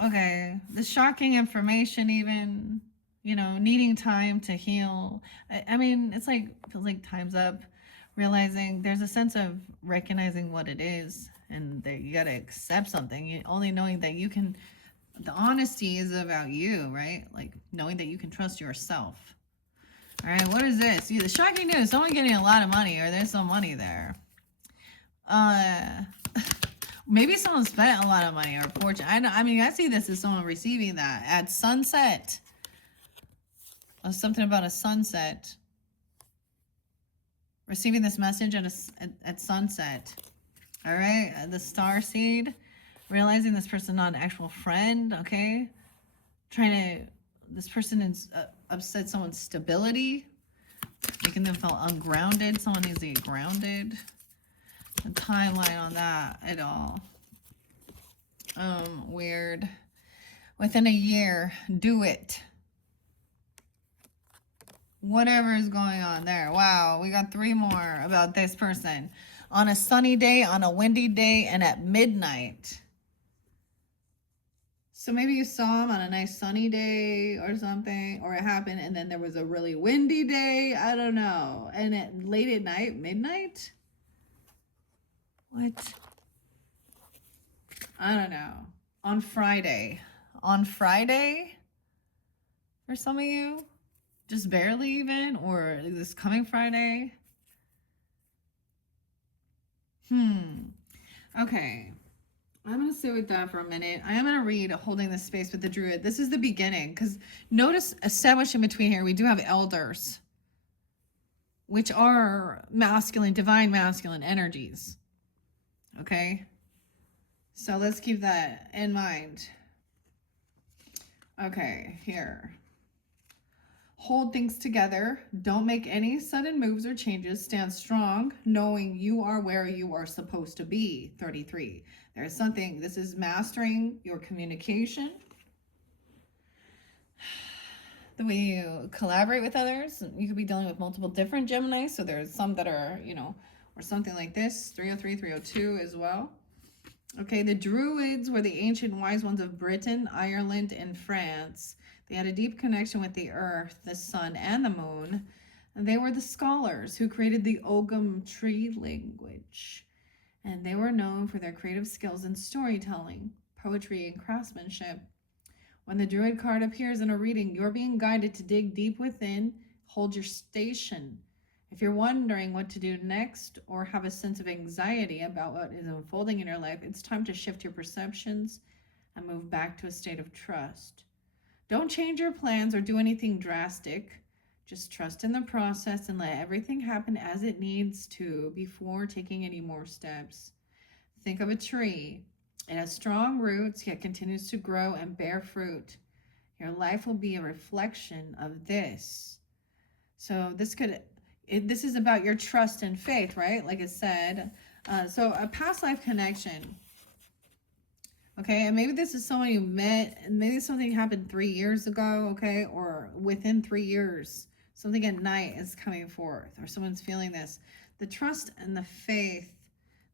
Okay, the shocking information, even, needing time to heal. I mean, it's like, feels like time's up, realizing there's a sense of recognizing what it is and that you got to accept something. Only knowing that you can, the honesty is about you, right? Like knowing that you can trust yourself. All right, what is this? The shocking news, someone getting a lot of money, or there's some money there. Maybe someone spent a lot of money or fortune. I see this as someone receiving that at sunset. Something about a sunset. Receiving this message at sunset. All right, the star seed. Realizing this person not an actual friend. Okay, this person is upset someone's stability, making them feel ungrounded. Someone needs to get grounded. The timeline on that at all. Weird. Within a year, do it. Whatever is going on there. Wow, we got 3 more about this person. On a sunny day, on a windy day, and at midnight. So maybe you saw him on a nice sunny day or something, or it happened and then there was a really windy day. I don't know. And late at night, midnight? What? I don't know. On Friday. On Friday? For some of you? Just barely even? Or this coming Friday? Okay. I'm going to sit with that for a minute. I am going to read Holding the Space with the Druid. This is the beginning, because notice established in between here, we do have elders, which are masculine, divine masculine energies. Okay? So let's keep that in mind. Okay, here. Hold things together. Don't make any sudden moves or changes. Stand strong, knowing you are where you are supposed to be. 33. There's something, this is mastering your communication, the way you collaborate with others. You could be dealing with multiple different Geminis. So there's some that are, or something like this. 303, 302 as well. Okay, the Druids were the ancient wise ones of Britain, Ireland, and France. They had a deep connection with the earth, the sun, and the moon. And they were the scholars who created the Ogham tree language. And they were known for their creative skills in storytelling, poetry, and craftsmanship. When the Druid card appears in a reading, you're being guided to dig deep within, hold your station. If you're wondering what to do next or have a sense of anxiety about what is unfolding in your life, it's time to shift your perceptions and move back to a state of trust. Don't change your plans or do anything drastic. Just trust in the process and let everything happen as it needs to before taking any more steps. Think of a tree. It has strong roots, yet continues to grow and bear fruit. Your life will be a reflection of this. So this is about your trust and faith, right? Like I said. So a past life connection. Okay, and maybe this is someone you met, and maybe something happened 3 years ago, okay, or within 3 years. Something at night is coming forth, or someone's feeling this. The trust and the faith,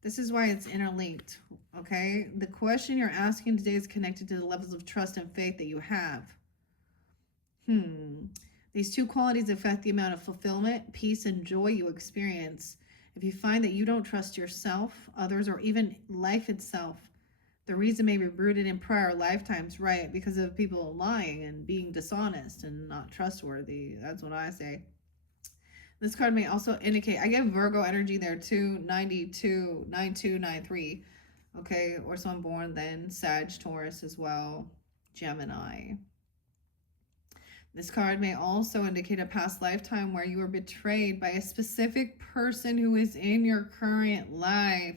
this is why it's interlinked, okay? The question you're asking today is connected to the levels of trust and faith that you have. These two qualities affect the amount of fulfillment, peace, and joy you experience. If you find that you don't trust yourself, others, or even life itself, the reason may be rooted in prior lifetimes, right? Because of people lying and being dishonest and not trustworthy. That's what I say. This card may also indicate, I get Virgo energy there too, 92, 92, 93. Okay, or someone born then, Sag, Taurus as well, Gemini. This card may also indicate a past lifetime where you were betrayed by a specific person who is in your current life.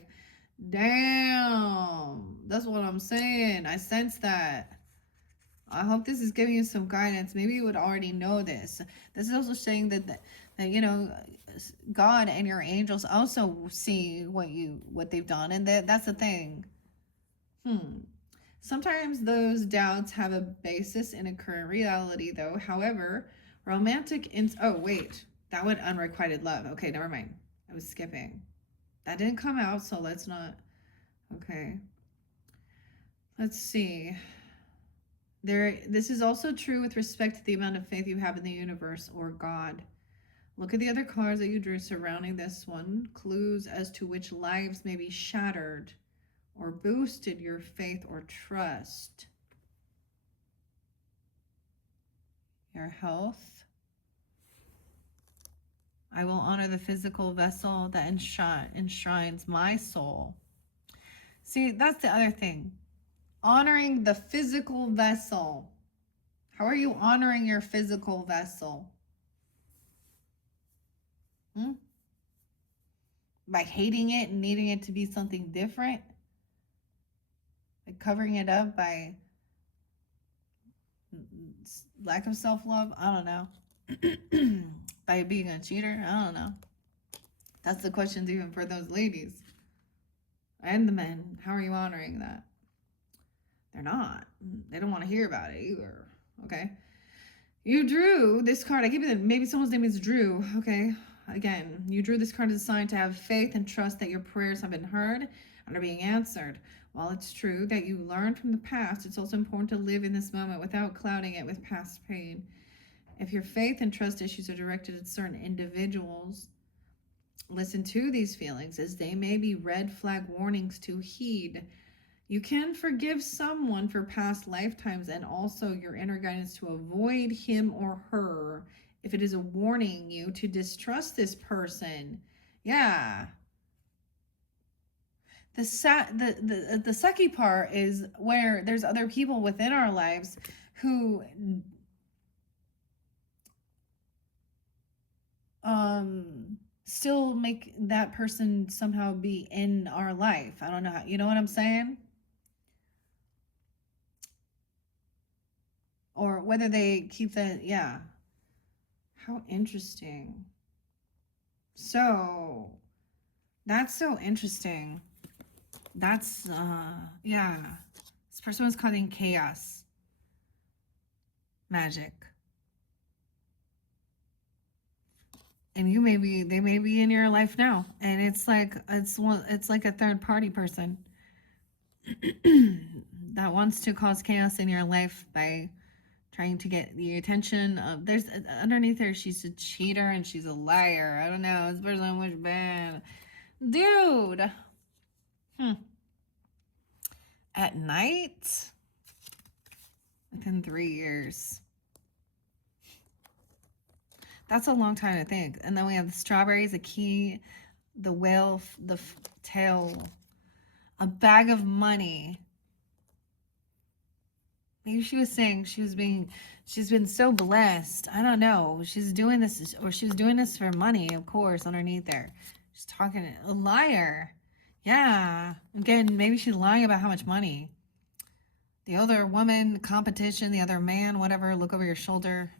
Damn, that's what I'm saying. I sense that. I hope this is giving you some guidance. Maybe you would already know this. This is also saying that you know, God and your angels also see what they've done, and that's the thing. Sometimes those doubts have a basis in a current reality, though. However, oh wait, that went unrequited love. Okay, never mind. I was skipping. That didn't come out, so let's not. Okay. Let's see. This is also true with respect to the amount of faith you have in the universe or God. Look at the other cards that you drew surrounding this one. Clues as to which lives may be shattered or boosted your faith or trust. Your health. I will honor the physical vessel that enshrines my soul. See, that's the other thing. Honoring the physical vessel. How are you honoring your physical vessel? By hating it and needing it to be something different? By covering it up by lack of self-love? I don't know. By being a cheater? I don't know. That's the questions even for those ladies. And the men. How are you honoring that? They're not. They don't want to hear about it either. Okay. You drew this card. I give you maybe someone's name is Drew. Okay. Again, you drew this card as a sign to have faith and trust that your prayers have been heard and are being answered. While it's true that you learned from the past, it's also important to live in this moment without clouding it with past pain. If your faith and trust issues are directed at certain individuals, listen to these feelings as they may be red flag warnings to heed. You can forgive someone for past lifetimes and also your inner guidance to avoid him or her if it is a warning you to distrust this person. Yeah. The sucky part is where there's other people within our lives who still make that person somehow be in our life. I don't know how, you know what I'm saying? Or whether they keep the, yeah. How interesting. So, that's so interesting. That's, yeah. This person was causing chaos. Magic. And they may be in your life now. And it's like a third party person that wants to cause chaos in your life by trying to get the attention of, there's underneath her, she's a cheater and she's a liar. I don't know. This person was bad. Dude. At night? Within 3 years. That's a long time to think. And then we have the strawberries, a key, the whale, the tail, a bag of money. Maybe she was saying she's been so blessed. I don't know. She's doing this, or she was doing this for money, of course, underneath there. She's talking, a liar. Yeah. Again, maybe she's lying about how much money. The other woman, competition, the other man, whatever, look over your shoulder.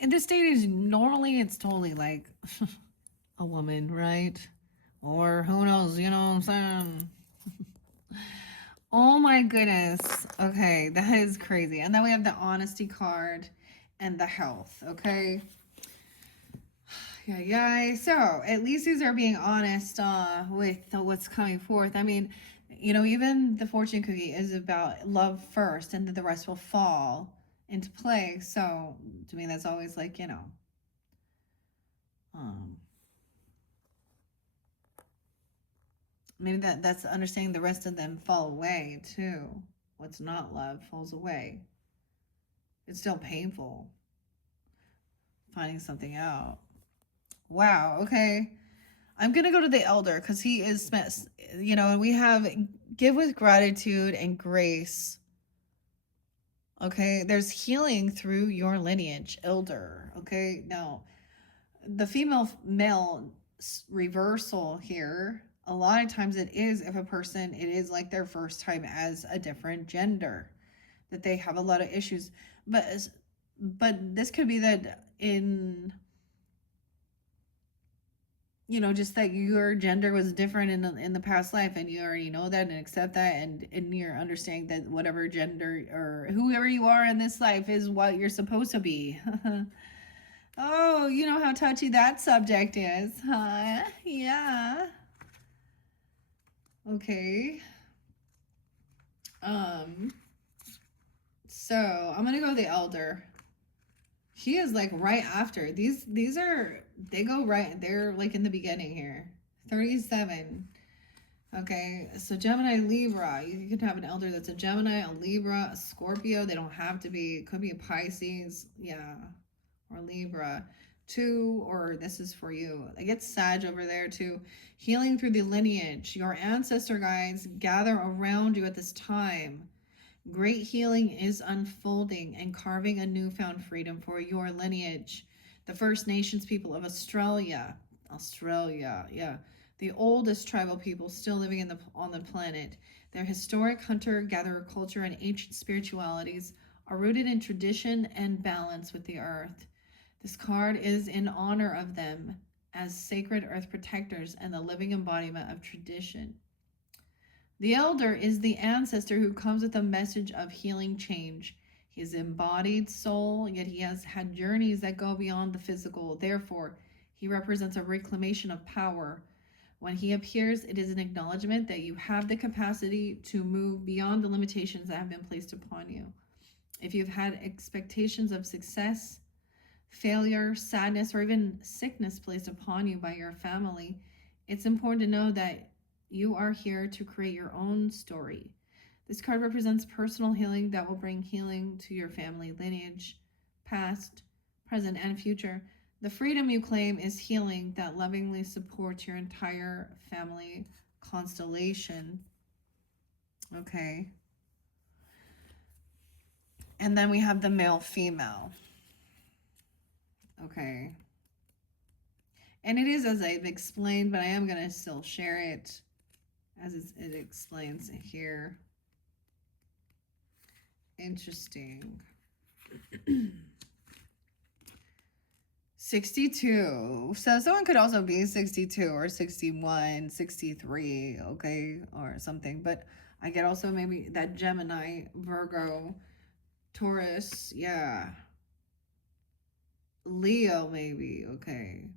In this stage, normally it's totally like a woman, right? Or who knows, you know what I'm saying? Oh my goodness. Okay, that is crazy. And then we have the honesty card and the health, okay? Yeah. So at least these are being honest with what's coming forth. I mean, you know, even the fortune cookie is about love first, and then the rest will fall into play. So to me, that's always like, you know, um, maybe that's understanding the rest of them fall away too. What's not love falls away. It's still painful finding something out. Wow. Okay. I'm going to go to the elder because he is, you know, we have give with gratitude and grace. Okay. There's healing through your lineage, elder. Okay. Now, the female male reversal here, a lot of times it is if a person, it is like their first time as a different gender, that they have a lot of issues. But this could be that in, you know, just that your gender was different in the past life, and you already know that and accept that, and you're understanding that whatever gender or whoever you are in this life is what you're supposed to be. Oh, you know how touchy that subject is, huh? Yeah. Okay. So I'm gonna go with the elder. He is like right after these are, they go right, they're like in the beginning here. 37. Okay, so Gemini, Libra. You could have an elder that's a Gemini, a Libra, a Scorpio. They don't have to be. It could be a Pisces, yeah, or Libra. 2, or this is for you. I get Sag over there too. Healing through the lineage. Your ancestor guides gather around you at this time. Great healing is unfolding and carving a newfound freedom for your lineage. The First Nations people of Australia. Australia, yeah. The oldest tribal people still living on the planet. Their historic hunter-gatherer culture and ancient spiritualities are rooted in tradition and balance with the earth. This card is in honor of them as sacred earth protectors and the living embodiment of tradition. The elder is the ancestor who comes with a message of healing change. He is embodied soul, yet he has had journeys that go beyond the physical. Therefore, he represents a reclamation of power. When he appears, it is an acknowledgement that you have the capacity to move beyond the limitations that have been placed upon you. If you've had expectations of success, failure, sadness, or even sickness placed upon you by your family, it's important to know that you are here to create your own story. This card represents personal healing that will bring healing to your family lineage, past, present, and future. The freedom you claim is healing that lovingly supports your entire family constellation. Okay. And then we have the male female. Okay. And it is as I've explained, but I am going to still share it as it explains here. Interesting. 62. So someone could also be 62 or 61, 63, okay, or something. But I get also maybe that Gemini, Virgo, Taurus, yeah. Leo, maybe, okay.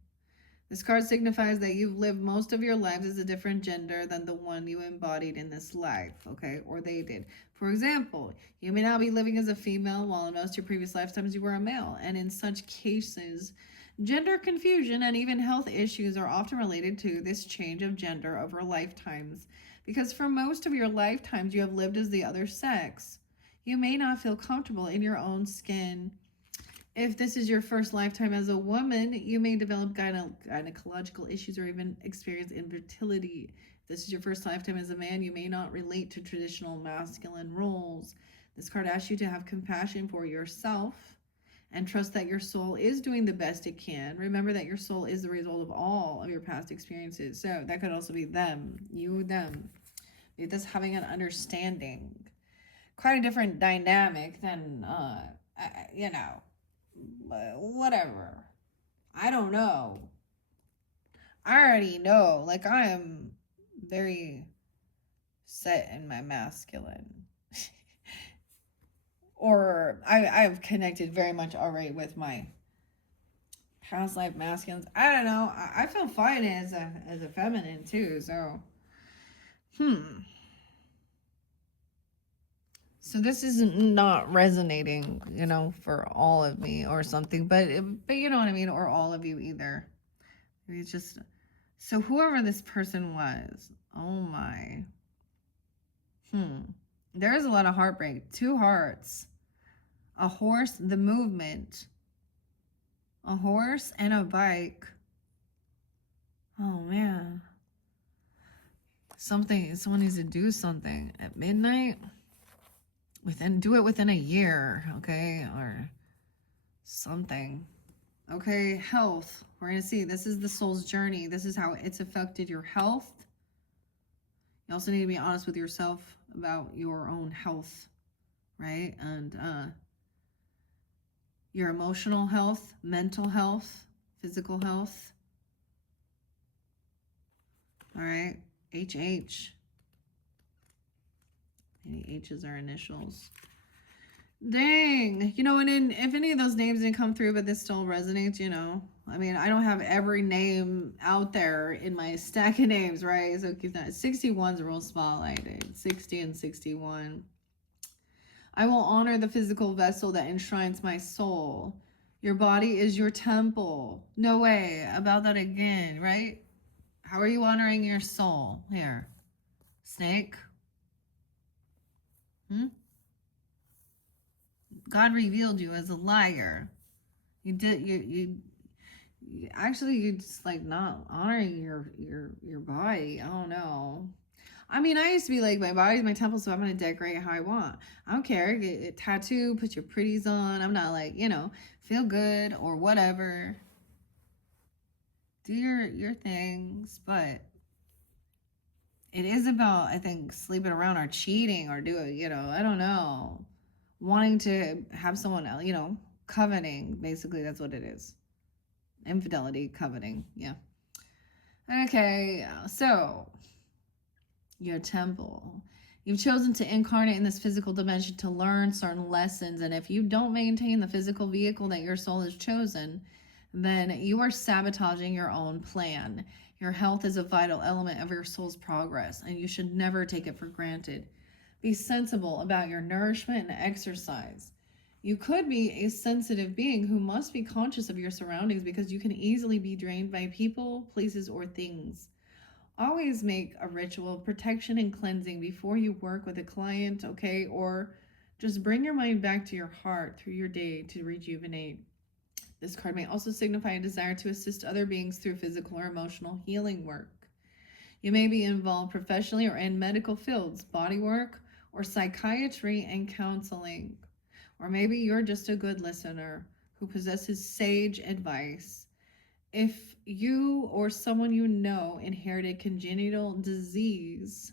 This card signifies that you've lived most of your lives as a different gender than the one you embodied in this life, okay? Or they did. For example, you may now be living as a female while in most of your previous lifetimes you were a male. And in such cases, gender confusion and even health issues are often related to this change of gender over lifetimes. Because for most of your lifetimes you have lived as the other sex. You may not feel comfortable in your own skin. If this is your first lifetime as a woman, you may develop gynecological issues or even experience infertility. If this is your first lifetime as a man, you may not relate to traditional masculine roles. This card asks you to have compassion for yourself and trust that your soul is doing the best it can. Remember that your soul is the result of all of your past experiences. So that could also be them, you, them. This having an understanding. Quite a different dynamic than, you know, whatever. I don't know. I already know. Like, I am very set in my masculine. Or I've connected very much already with my past life masculines. I don't know. I feel fine as a feminine too. So, So this is not resonating, you know, for all of me or something. But you know what I mean, or all of you either. Maybe it's just so whoever this person was. Oh my. There is a lot of heartbreak. 2 hearts. A horse, the movement. A horse and a bike. Oh man. Someone needs to do something at midnight. Do it within a year, okay? Or something. Okay, health. We're going to see. This is the soul's journey. This is how it's affected your health. You also need to be honest with yourself about your own health, right? And your emotional health, mental health, physical health. All right, HH. Any H's are initials. Dang. You know, and if any of those names didn't come through, but this still resonates, you know. I mean, I don't have every name out there in my stack of names, right? So keep that. 61's real spotlighted. 60 and 61. I will honor the physical vessel that enshrines my soul. Your body is your temple. No way about that again, right? How are you honoring your soul? Here. Snake. God revealed you as a liar. You just like not honoring your body. I don't know. I mean, I used to be like, my body's my temple, so I'm gonna decorate how I want. I don't care. Get a tattoo, put your pretties on. I'm not like, you know, feel good or whatever. Do your things, but it is about, I think, sleeping around or cheating or doing, you know, I don't know. Wanting to have someone else, you know, coveting. Basically, that's what it is. Infidelity, coveting. Yeah. Okay, so your temple. You've chosen to incarnate in this physical dimension to learn certain lessons. And if you don't maintain the physical vehicle that your soul has chosen, then you are sabotaging your own plan. Your health is a vital element of your soul's progress, and you should never take it for granted. Be sensible about your nourishment and exercise. You could be a sensitive being who must be conscious of your surroundings because you can easily be drained by people, places, or things. Always make a ritual of protection and cleansing before you work with a client, okay? Or just bring your mind back to your heart through your day to rejuvenate. This card may also signify a desire to assist other beings through physical or emotional healing work. You may be involved professionally or in medical fields, body work, or psychiatry and counseling. Or maybe you're just a good listener who possesses sage advice. If you or someone you know inherited congenital disease,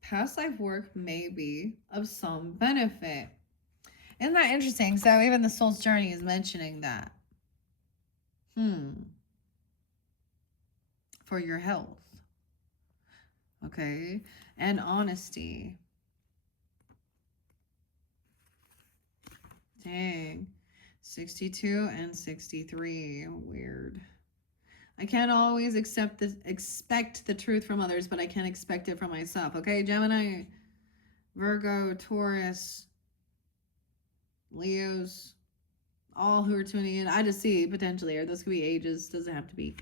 past life work may be of some benefit. Isn't that interesting? So even the soul's journey is mentioning that. For your health. Okay. And honesty. Dang. 62 and 63. Weird. I can't always expect the truth from others, but I can expect it from myself. Okay, Gemini, Virgo, Taurus, Leos, all who are tuning in. I just see potentially, or those could be ages. Doesn't have to be.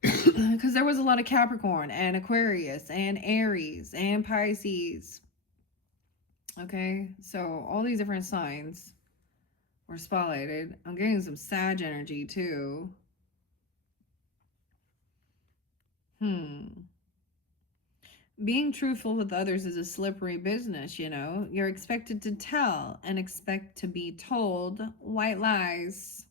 Because there was a lot of Capricorn and Aquarius and Aries and Pisces. Okay, so all these different signs were spotlighted. I'm getting some Sag energy too. Being truthful with others is a slippery business, you know. You're expected to tell and expect to be told white lies.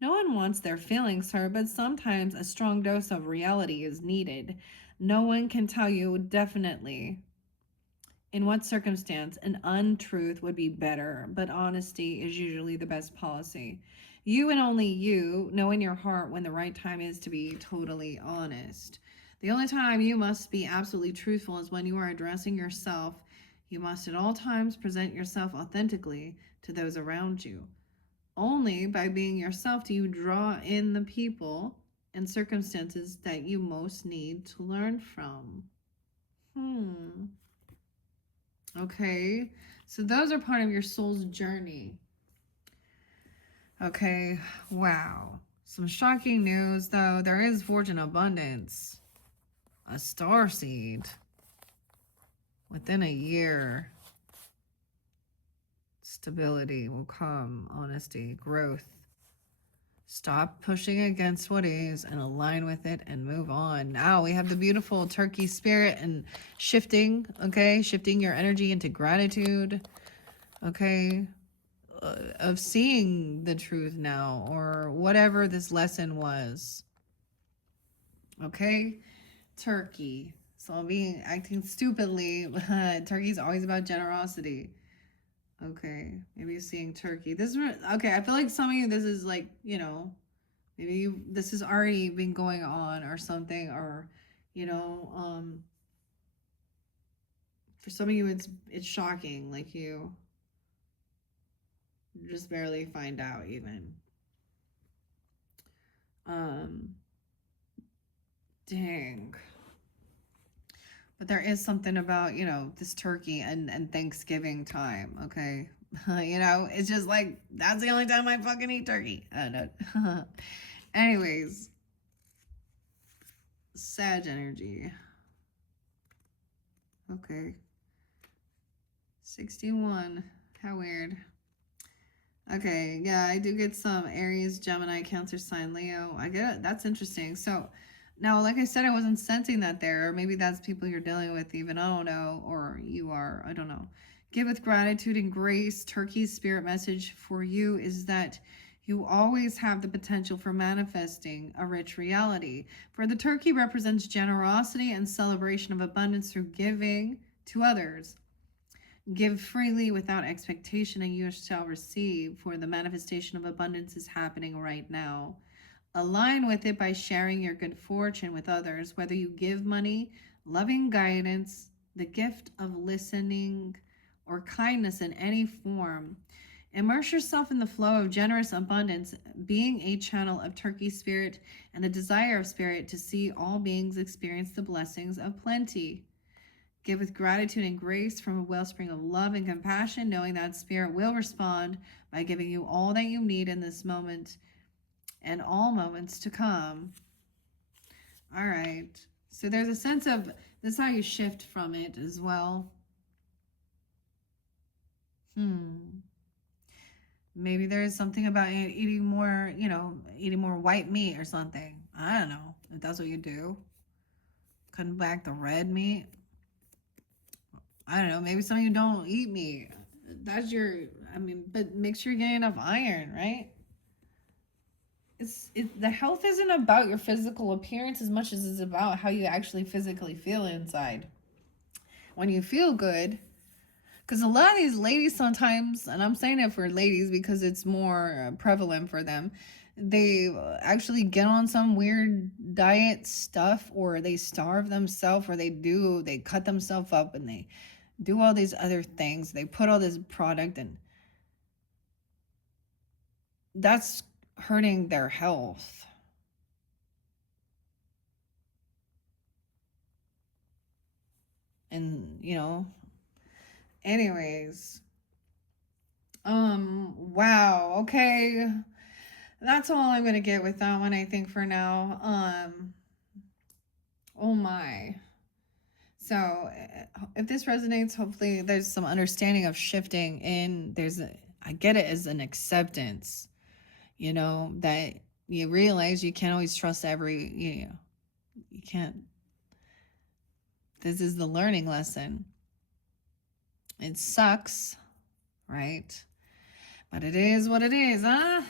No one wants their feelings hurt, but sometimes a strong dose of reality is needed. No one can tell you definitely in what circumstance an untruth would be better, but honesty is usually the best policy. You and only you know in your heart when the right time is to be totally honest. The only time you must be absolutely truthful is when you are addressing yourself. You must at all times present yourself authentically to those around you. Only by being yourself do you draw in the people and circumstances that you most need to learn from. Okay, so those are part of your soul's journey. Okay, wow. Some shocking news, though. There is fortune abundance. A star seed. Within a year. Stability will come. Honesty. Growth. Stop pushing against what is and align with it and move on. Now we have the beautiful turkey spirit and shifting, okay? Shifting your energy into gratitude, okay? Of seeing the truth now or whatever this lesson was. Okay? Turkey. So I'll be acting stupidly. Turkey's always about generosity. Okay, maybe seeing turkey. This is okay. I feel like some of you, this is like, you know, maybe this has already been going on or something, or, you know, for some of you, it's shocking. Like you just barely find out even. Dang. But there is something about, you know, this turkey and Thanksgiving time, okay? You know, it's just like, that's the only time I fucking eat turkey. I don't know. Anyways. Sag energy. Okay. 61. How weird. Okay, yeah, I do get some Aries, Gemini, Cancer sign, Leo. I get it. That's interesting. So, now, like I said, I wasn't sensing that there. Or maybe that's people you're dealing with, even. I don't know. Or you are. I don't know. Give with gratitude and grace. Turkey's spirit message for you is that you always have the potential for manifesting a rich reality. For the turkey represents generosity and celebration of abundance through giving to others. Give freely without expectation, and you shall receive, for the manifestation of abundance is happening right now. Align with it by sharing your good fortune with others, whether you give money, loving guidance, the gift of listening, or kindness in any form. Immerse yourself in the flow of generous abundance, being a channel of turkey spirit and the desire of spirit to see all beings experience the blessings of plenty. Give with gratitude and grace from a wellspring of love and compassion, knowing that spirit will respond by giving you all that you need in this moment and all moments to come. All right. So there's a sense of, this is how you shift from it as well. Maybe there's something about eating more, you know, eating more white meat or something. I don't know if that's what you do. Cutting back the red meat. I don't know. Maybe some of you don't eat meat. That's your, I mean, but make sure you're getting enough iron, right? The health isn't about your physical appearance as much as it's about how you actually physically feel inside. When you feel good, because a lot of these ladies sometimes, and I'm saying it for ladies because it's more prevalent for them, they actually get on some weird diet stuff, or they starve themselves, or they cut themselves up and they do all these other things. They put all this product, and that's hurting their health. And, you know, anyways, wow, okay, that's all I'm gonna get with that one, I think, for now. Oh my. So if this resonates, hopefully there's some understanding of shifting in. I get it as an acceptance, you know, that you realize you can't always trust you can't. This is the learning lesson. It sucks, right? But it is what it is, huh?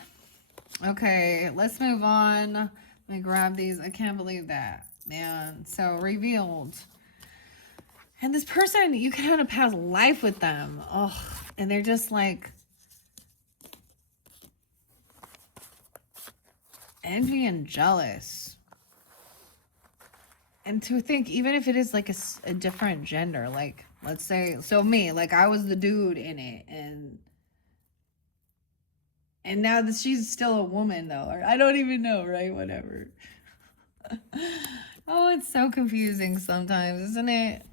Okay, let's move on. Let me grab these. I can't believe that, man. So revealed. And this person, you can have a past life with them. Oh, and they're just like envy and jealous. And to think, even if it is like a different gender, like let's say, so me, like I was the dude in it, and now that she's still a woman though, or I don't even know, right? Whatever. Oh, it's so confusing sometimes, isn't it?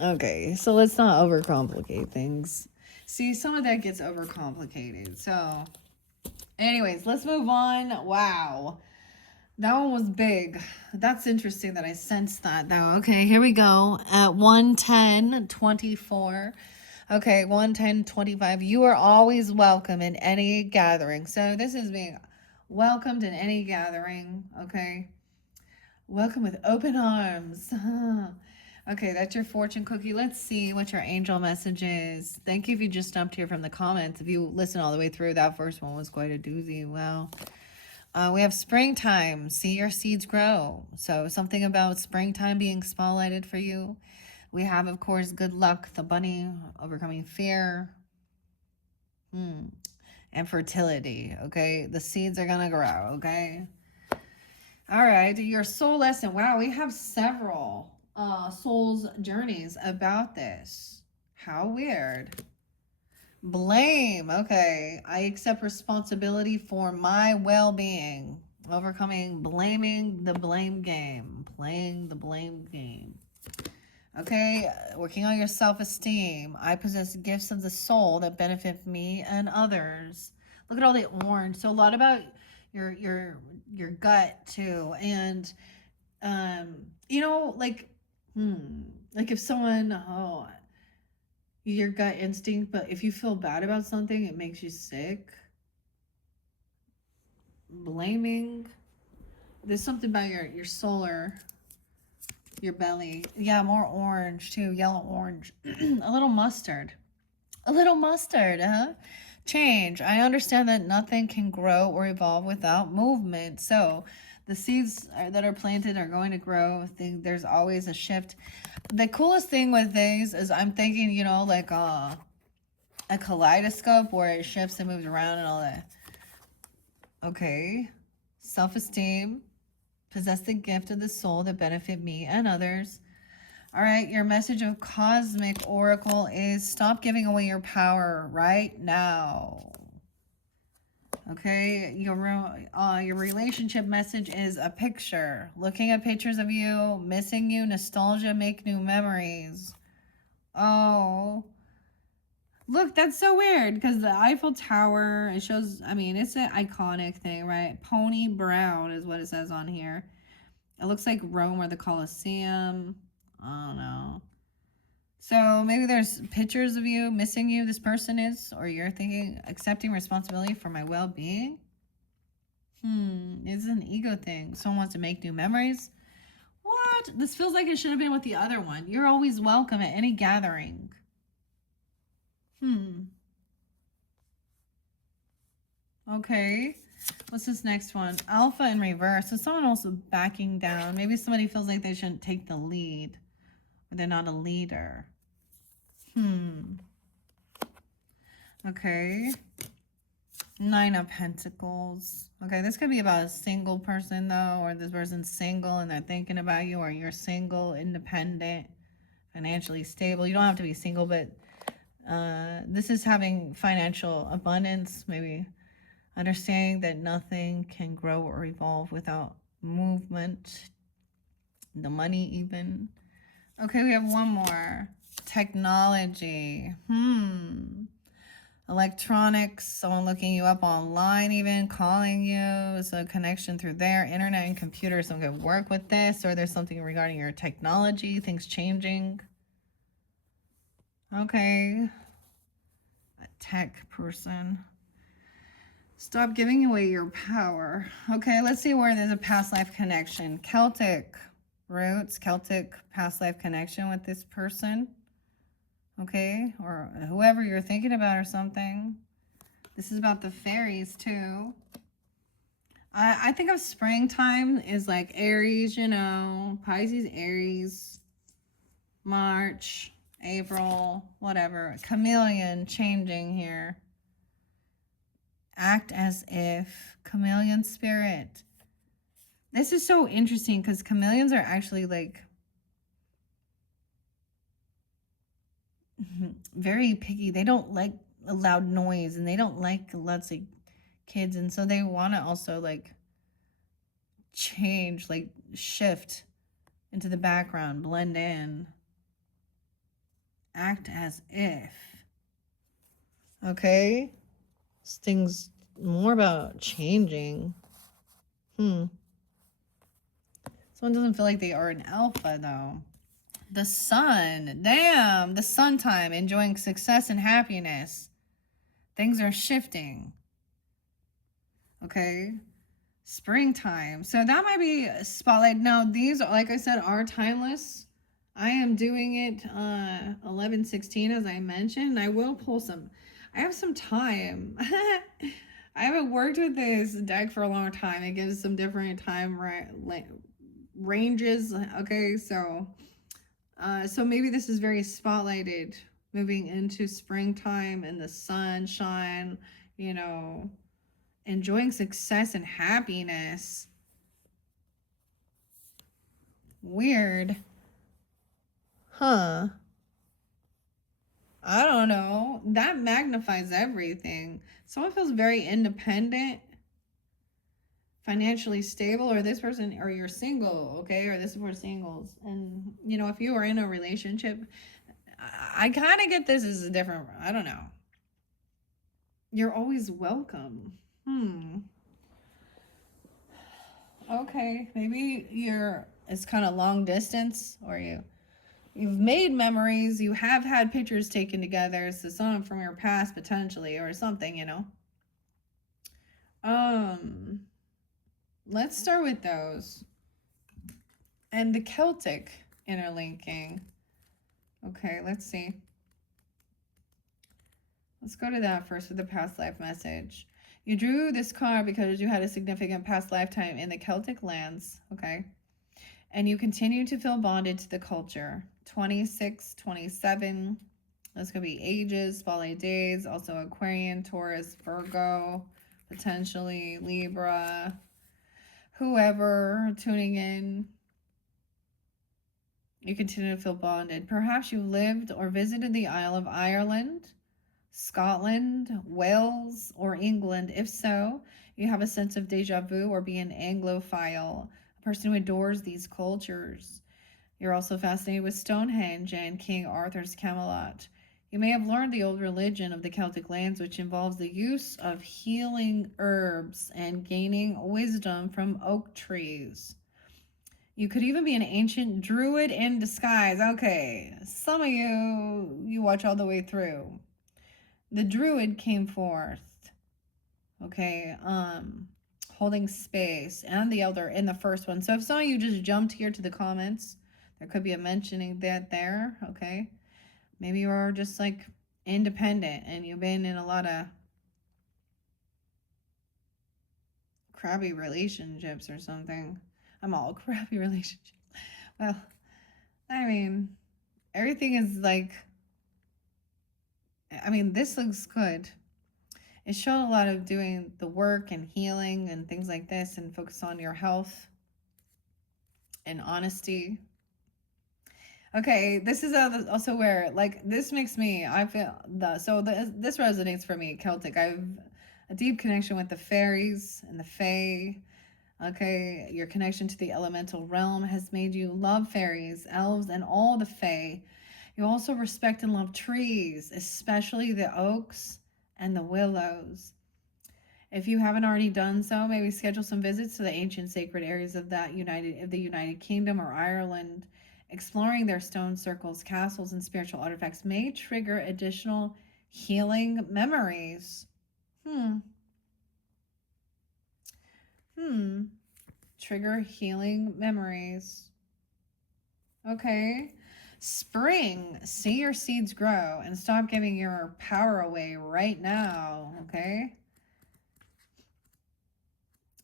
Okay, so let's not overcomplicate things. See, some of that gets overcomplicated. So, anyways, let's move on. Wow. That one was big. That's interesting that I sensed that though. Okay, here we go. At 110:24. Okay, 110:25. You are always welcome in any gathering. So this is being welcomed in any gathering. Okay. Welcome with open arms. Okay, that's your fortune cookie. Let's see what your angel message is. Thank you if you just jumped here from the comments. If you listen all the way through, that first one was quite a doozy. Wow. We have springtime. See your seeds grow. So something about springtime being spotlighted for you. We have, of course, good luck, the bunny, overcoming fear, and fertility. Okay, the seeds are gonna grow. Okay. All right, your soul lesson. Wow, we have several soul's journeys about this. How weird. Blame. Okay, I accept responsibility for my well-being. Overcoming, blaming the blame game. Playing the blame game. Okay, working on your self-esteem. I possess gifts of the soul that benefit me and others. Look at all the orange. So a lot about your gut too. And you know, like if someone your gut instinct, but if you feel bad about something, it makes you sick. Blaming. There's something about your solar, your belly. Yeah, more orange too, yellow orange. A little mustard. A little mustard, huh? Change. I understand that nothing can grow or evolve without movement. So the seeds that are planted are going to grow. I think there's always a shift. The coolest thing with these is I'm thinking, you know, like a kaleidoscope where it shifts and moves around and all that. Okay. Self-esteem. Possess the gift of the soul that benefit me and others. All right, your message of Cosmic Oracle is stop giving away your power right now. Okay, your relationship message is a picture. Looking at pictures of you, missing you, nostalgia, make new memories. Oh, look, that's so weird because the Eiffel Tower, it shows, I mean, it's an iconic thing, right? Pony Brown is what it says on here. It looks like Rome or the Colosseum. I don't know. So maybe there's pictures of you, missing you, this person is, or you're thinking, accepting responsibility for my well-being. It's an ego thing. Someone wants to make new memories. What? This feels like it should have been with the other one. You're always welcome at any gathering. Okay. What's this next one? Alpha in reverse. So someone also backing down. Maybe somebody feels like they shouldn't take the lead. Or they're not a leader. Okay. 9 of Pentacles. Okay, this could be about a single person though, or this person's single and they're thinking about you, or you're single, independent, financially stable. You don't have to be single, but this is having financial abundance, maybe understanding that nothing can grow or evolve without movement, the money even. Okay, we have one more. Technology. Electronics, someone looking you up online even, calling you. So a connection through there. Internet and computer, someone could work with this, or there's something regarding your technology, things changing. Okay. A tech person. Stop giving away your power. Okay, let's see where there's a past life connection. Celtic. roots, Celtic past life connection with this person, okay? Or whoever you're thinking about or something. This is about the fairies too. I think of springtime is like Aries, you know, Pisces, Aries, March, April, whatever. Chameleon changing here. Act as if. Chameleon spirit. This is so interesting because chameleons are actually like very picky. They don't like a loud noise and they don't like lots of kids. And so they want to also like change, like shift into the background, blend in. Act as if. Okay. This thing's more about changing. Someone doesn't feel like they are an alpha though. The sun. Damn. The sun time. Enjoying success and happiness. Things are shifting. Okay. Springtime. So that might be spotlight. Now, these, like I said, are timeless. I am doing it 11/16 as I mentioned. I will pull some. I have some time. I haven't worked with this deck for a long time. It gives some different time ranges. Okay, so maybe this is very spotlighted moving into springtime and the sunshine, you know, enjoying success and happiness. Weird. Huh. I don't know. That magnifies everything. Someone feels very independent, financially stable, or this person, or you're single, okay? Or this is for singles. And, you know, if you are in a relationship, I kind of get this as a different, I don't know. You're always welcome. Okay, maybe it's kind of long distance, or you've made memories, you have had pictures taken together, so someone from your past potentially, or something, you know. Let's start with those. And the Celtic interlinking. Okay, let's see. Let's go to that first with the past life message. You drew this card because you had a significant past lifetime in the Celtic lands, okay? And you continue to feel bonded to the culture. 26, 27. That's going to be ages, spotlight days, also Aquarian, Taurus, Virgo, potentially Libra, whoever tuning in. You continue to feel bonded. Perhaps you lived or visited the Isle of Ireland, Scotland, Wales, or England. If so, you have a sense of deja vu or be an Anglophile, a person who adores these cultures. You're also fascinated with Stonehenge and King Arthur's Camelot. You may have learned the old religion of the Celtic lands, which involves the use of healing herbs and gaining wisdom from oak trees. You could even be an ancient druid in disguise. Okay, some of you watch all the way through. The druid came forth. Okay, holding space, and the elder in the first one. So if some of you just jumped here to the comments, there could be a mentioning that there, okay? Maybe you are just like independent and you've been in a lot of crappy relationships or something. I'm all crappy relationships. Well, I mean, everything is like, I mean, this looks good. It showed a lot of doing the work and healing and things like this and focus on your health and honesty. Okay, this is also where, like, this makes me, I feel, this resonates for me, Celtic. I have a deep connection with the fairies and the fae. Okay, your connection to the elemental realm has made you love fairies, elves, and all the fae. You also respect and love trees, especially the oaks and the willows. If you haven't already done so, maybe schedule some visits to the ancient sacred areas of the United Kingdom or Ireland. Exploring their stone circles, castles, and spiritual artifacts may trigger additional healing memories. Trigger healing memories. Okay. Spring, see your seeds grow and stop giving your power away right now. Okay.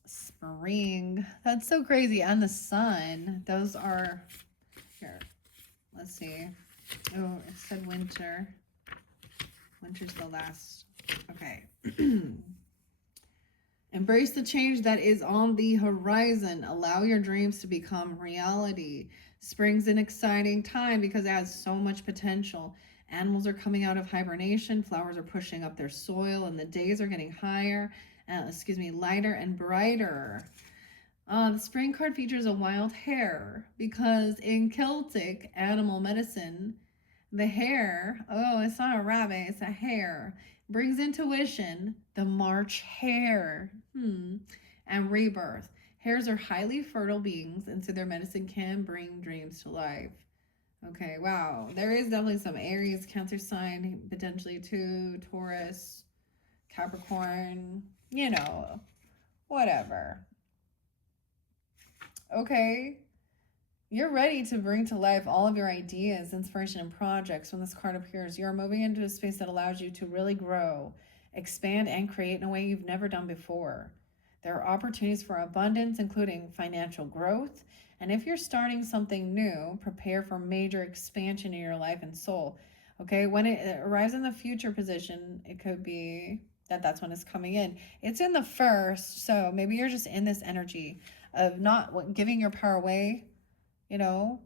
Spring. That's so crazy. And the sun. Those are, here, let's see. Oh, it said winter. Winter's the last. Okay. Embrace the change that is on the horizon. Allow your dreams to become reality. Spring's an exciting time because it has so much potential. Animals are coming out of hibernation, flowers are pushing up their soil, and the days are getting lighter and brighter. The spring card features a wild hare because in Celtic animal medicine, the hare, oh, it's not a rabbit, it's a hare, brings intuition, the March hare, and rebirth. Hares are highly fertile beings, and so their medicine can bring dreams to life. Okay, wow. There is definitely some Aries, Cancer sign, potentially too, Taurus, Capricorn, you know, whatever. Okay. You're ready to bring to life all of your ideas, inspiration, and projects when this card appears. You're moving into a space that allows you to really grow, expand, and create in a way you've never done before. There are opportunities for abundance, including financial growth. And if you're starting something new, prepare for major expansion in your life and soul. Okay, when it arrives in the future position, it could be that that's when it's coming in. It's in the first, so maybe you're just in this energy of not giving your power away, you know,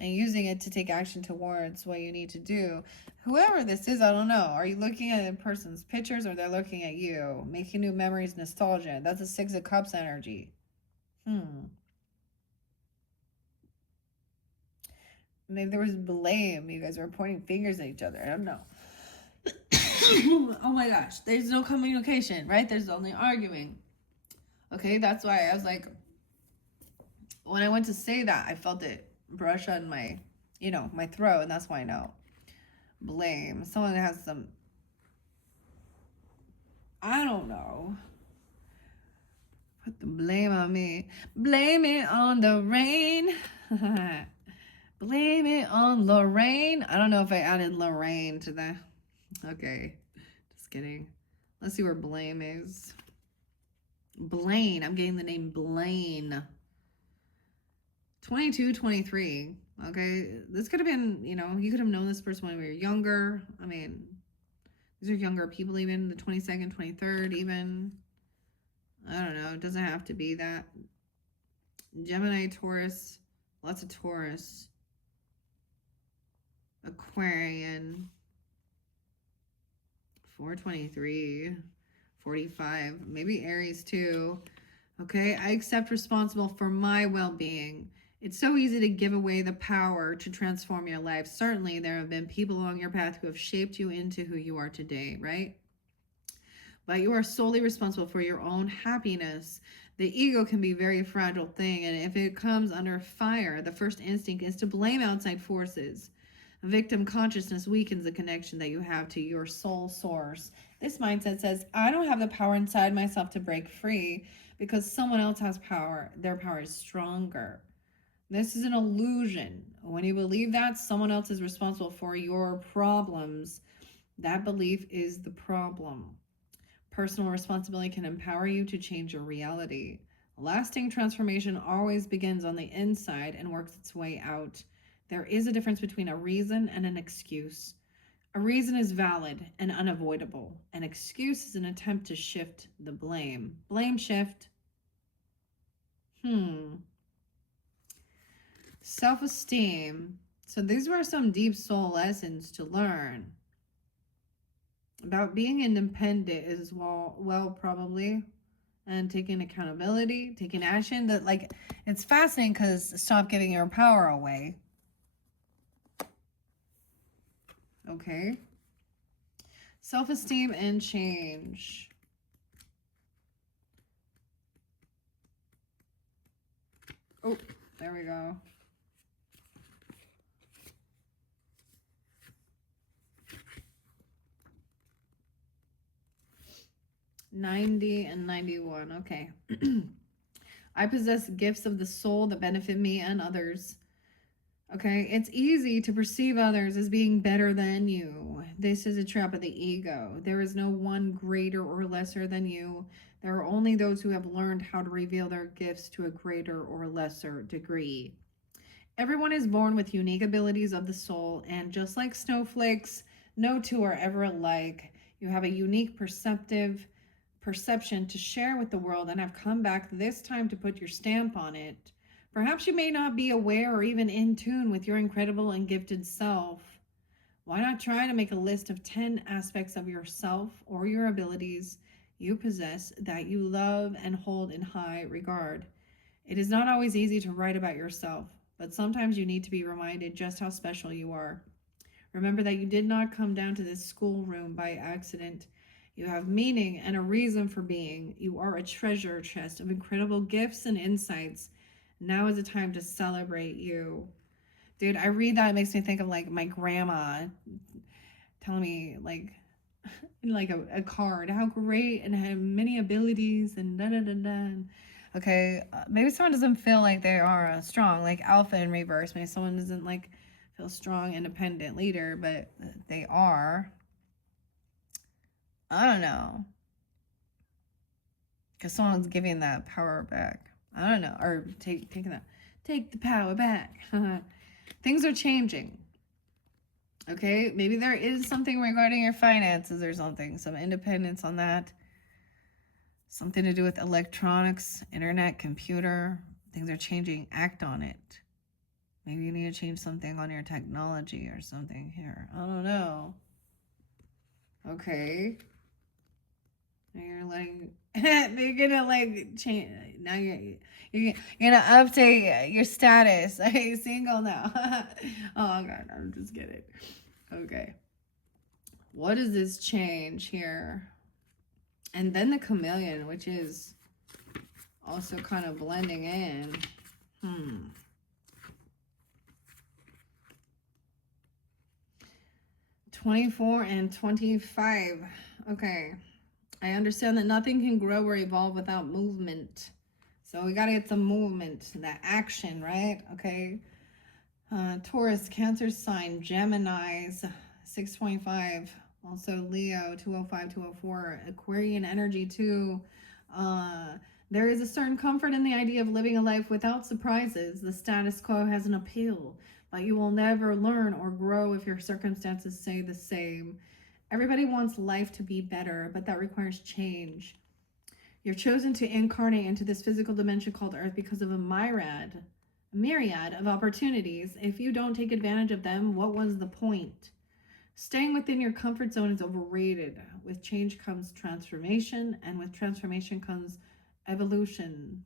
and using it to take action towards what you need to do. Whoever this is, I don't know. Are you looking at a person's pictures or they're looking at you? Making new memories, nostalgia. That's a Six of Cups energy. Maybe there was blame. You guys were pointing fingers at each other. I don't know. Oh my gosh. There's no communication, right? There's only arguing. Okay, that's why I was like, when I went to say that, I felt it brush on my, my throat, and that's why I know. Blame. Someone has some, I don't know. Put the blame on me. Blame it on the rain. Blame it on Lorraine. I don't know if I added Lorraine to the, okay. Just kidding. Let's see where blame is. Blaine. I'm getting the name Blaine. 22, 23. Okay. This could have been, you could have known this person when we were younger. I mean, these are younger people, even the 22nd, 23rd, even. I don't know. It doesn't have to be that. Gemini, Taurus. Lots of Taurus. Aquarian. 423. 45. Maybe Aries too. Okay. I accept responsible for my well-being. It's so easy to give away the power to transform your life. Certainly, there have been people along your path who have shaped you into who you are today, right? But you are solely responsible for your own happiness. The ego can be a very fragile thing, and if it comes under fire, the first instinct is to blame outside forces. Victim consciousness weakens the connection that you have to your soul source. This mindset says, I don't have the power inside myself to break free because someone else has power. Their power is stronger. This is an illusion. When you believe that someone else is responsible for your problems, that belief is the problem. Personal responsibility can empower you to change your reality. Lasting transformation always begins on the inside and works its way out. There is a difference between a reason and an excuse. A reason is valid and unavoidable. An excuse is an attempt to shift the blame. Blame shift. Self-esteem. So these were some deep soul lessons to learn about being independent as well, probably, and taking accountability, taking action. That, like, it's fascinating because stop giving your power away. Okay. Self-esteem and change. Oh, there we go. 90 and 91. Okay. I possess gifts of the soul that benefit me and others. Okay, it's easy to perceive others as being better than you. This is a trap of the ego. There is no one greater or lesser than you. There are only those who have learned how to reveal their gifts to a greater or lesser degree. Everyone is born with unique abilities of the soul, and just like snowflakes, no two are ever alike. You have a unique perception to share with the world and have come back this time to put your stamp on it. Perhaps you may not be aware or even in tune with your incredible and gifted self. Why not try to make a list of 10 aspects of yourself or your abilities you possess that you love and hold in high regard? It is not always easy to write about yourself, but sometimes you need to be reminded just how special you are. Remember that you did not come down to this schoolroom by accident. You have meaning and a reason for being. You are a treasure chest of incredible gifts and insights. Now is the time to celebrate you. Dude, I read that, it makes me think of like my grandma telling me like a card, how great and how many abilities and da da da da. Okay, maybe someone doesn't feel like they are strong, like alpha in reverse. Maybe someone doesn't like feel strong, independent leader, but they are. I don't know, because someone's giving that power back. I don't know, or take the power back. Things are changing. Okay, maybe there is something regarding your finances or something, some independence on that. Something to do with electronics, internet, computer. Things are changing. Act on it. Maybe you need to change something on your technology or something here. I don't know. Okay. Now you're like, they're gonna like change. Now you're gonna update your status. Hey, single now. Oh god, I'm just kidding. Okay. What does this change here? And then the chameleon, which is also kind of blending in. 24 and 25. Okay. I understand that nothing can grow or evolve without movement. So we got to get some movement, that action, right? Okay. Taurus, Cancer sign, Gemini's 625. Also Leo 205, 204. Aquarian energy too. There is a certain comfort in the idea of living a life without surprises. The status quo has an appeal, but you will never learn or grow if your circumstances stay the same. Everybody wants life to be better, but that requires change. You're chosen to incarnate into this physical dimension called Earth because of a myriad of opportunities. If you don't take advantage of them, what was the point? Staying within your comfort zone is overrated. With change comes transformation, and with transformation comes evolution.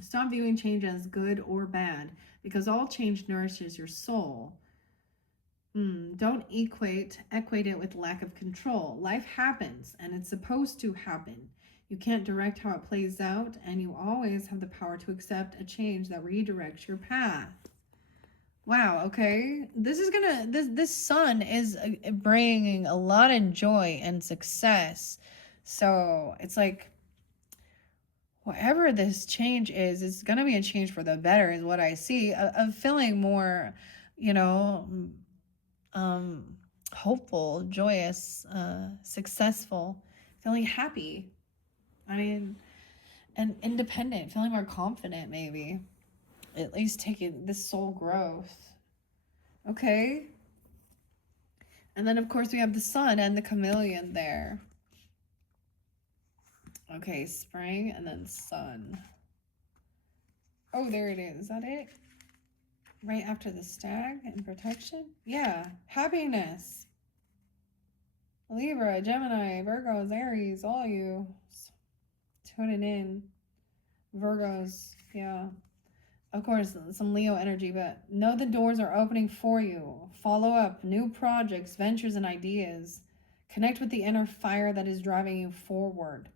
Stop viewing change as good or bad, because all change nourishes your soul. Don't equate it with lack of control. Life happens, and it's supposed to happen. You can't direct how it plays out, and you always have the power to accept a change that redirects your path. Wow, okay. This sun is bringing a lot of joy and success. So it's like, whatever this change is, it's going to be a change for the better, is what I see. Of feeling more, hopeful, joyous, successful, feeling happy. I mean, and independent, feeling more confident, maybe. At least taking this soul growth. Okay. And then, of course, we have the sun and the chameleon there. Okay, spring and then sun. Oh, there it is. Is that it? Right after the stag and protection? Yeah. Happiness. Libra, Gemini, Virgos, Aries, all you. Tuning in. Virgos, yeah. Of course, some Leo energy, but know the doors are opening for you. Follow up, new projects, ventures, and ideas. Connect with the inner fire that is driving you forward.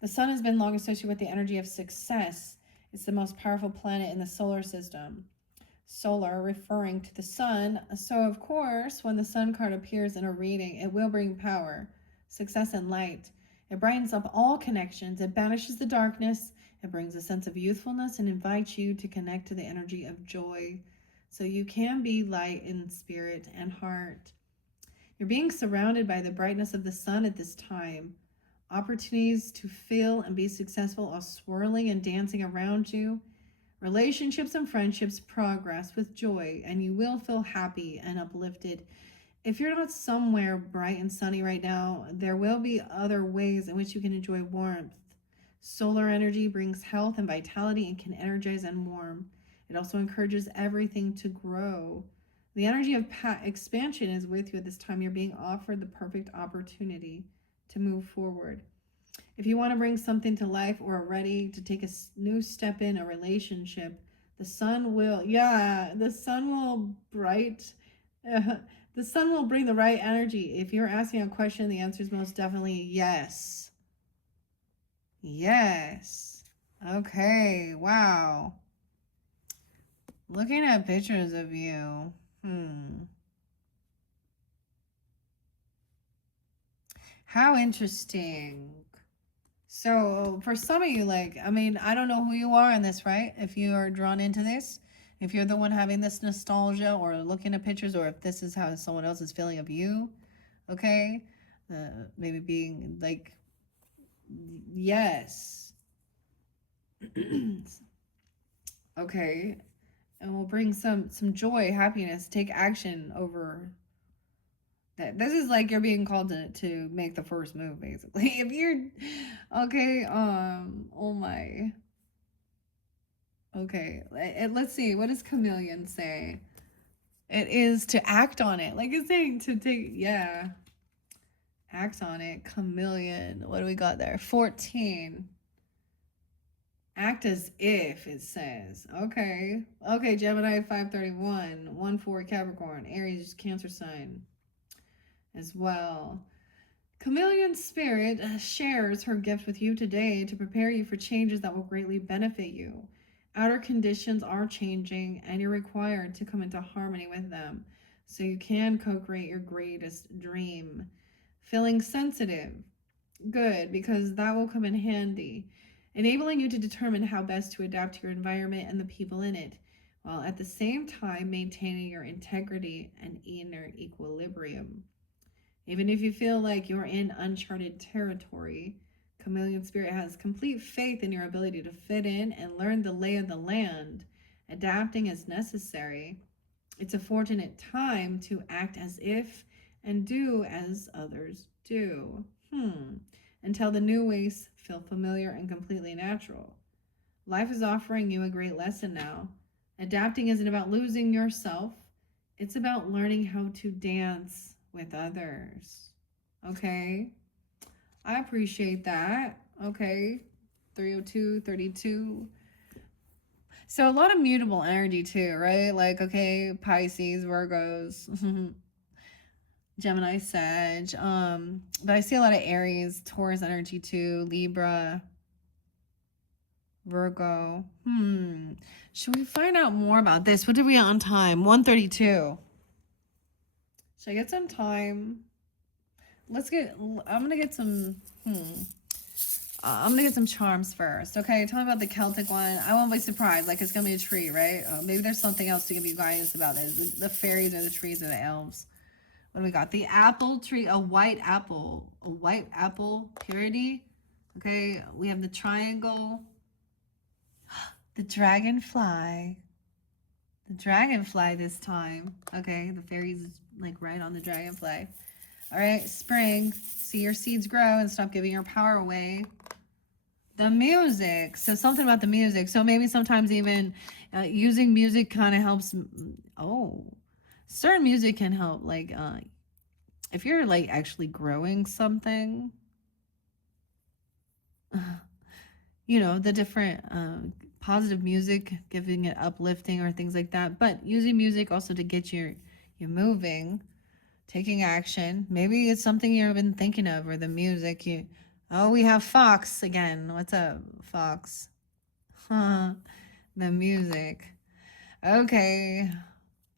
The sun has been long associated with the energy of success. It's the most powerful planet in the solar system. Solar referring to the sun. So, of course, when the sun card appears in a reading, it will bring power, success, and light. It brightens up all connections. It banishes the darkness. It brings a sense of youthfulness and invites you to connect to the energy of joy. So you can be light in spirit and heart. You're being surrounded by the brightness of the sun at this time. Opportunities to feel and be successful are swirling and dancing around you. Relationships and friendships progress with joy, and you will feel happy and uplifted. If you're not somewhere bright and sunny right now, there will be other ways in which you can enjoy warmth. Solar energy brings health and vitality and can energize and warm. It also encourages everything to grow. The energy of expansion is with you at this time. You're being offered the perfect opportunity to move forward. If you want to bring something to life or are ready to take a new step in a relationship, the sun will, the sun will the sun will bring the right energy. If you're asking a question, the answer is most definitely yes. Yes. Okay. Wow. Looking at pictures of you. How interesting. So for some of you, like, I mean, I don't know who you are in this, right? If you are drawn into this, if you're the one having this nostalgia or looking at pictures, or if this is how someone else is feeling of you, okay? Maybe being like, yes. Okay. And we'll bring some joy, happiness, take action over that. This is like you're being called to make the first move, basically. If you're okay, oh my. Okay, let's see. What does Chameleon say? It is to act on it. Like it's saying to take, yeah, act on it. Chameleon. What do we got there? 14. Act as if, it says. Okay. Okay, Gemini 531. 1-4 Capricorn. Aries, Cancer sign as well. Chameleon Spirit shares her gift with you today to prepare you for changes that will greatly benefit you. Outer conditions are changing, and you're required to come into harmony with them so you can co-create your greatest dream. Feeling sensitive, good, because that will come in handy, enabling you to determine how best to adapt to your environment and the people in it, while at the same time maintaining your integrity and inner equilibrium. Even if you feel like you're in uncharted territory, Chameleon Spirit has complete faith in your ability to fit in and learn the lay of the land, adapting as necessary. It's a fortunate time to act as if and do as others do. Until the new ways feel familiar and completely natural. Life is offering you a great lesson now. Adapting isn't about losing yourself. It's about learning how to dance with others. Okay? I appreciate that. Okay. 302, 32. So a lot of mutable energy too, right? Like, okay, Pisces, Virgos, Gemini, Sag. But I see a lot of Aries, Taurus energy too, Libra, Virgo. Should we find out more about this? What did we on time? 132. Should I get some time? I'm gonna get some, I'm gonna get some charms first, okay? Tell me about the Celtic one. I won't be surprised, like it's gonna be a tree, right? Maybe there's something else to give you guidance about this. The fairies or the trees or the elves. What do we got? The apple tree, a white apple purity. Okay, we have the triangle, the dragonfly. The dragonfly this time. Okay, the fairies is like right on the dragonfly. All right, spring. See your seeds grow and stop giving your power away. The music. So something about the music. So maybe sometimes even using music kind of helps. Oh, certain music can help. Like if you're like actually growing something, you know, the different positive music, giving it uplifting or things like that. But using music also to get you moving, taking action. Maybe it's something you've been thinking of, or the music. Oh, we have Fox again. What's up, Fox? The music. Okay.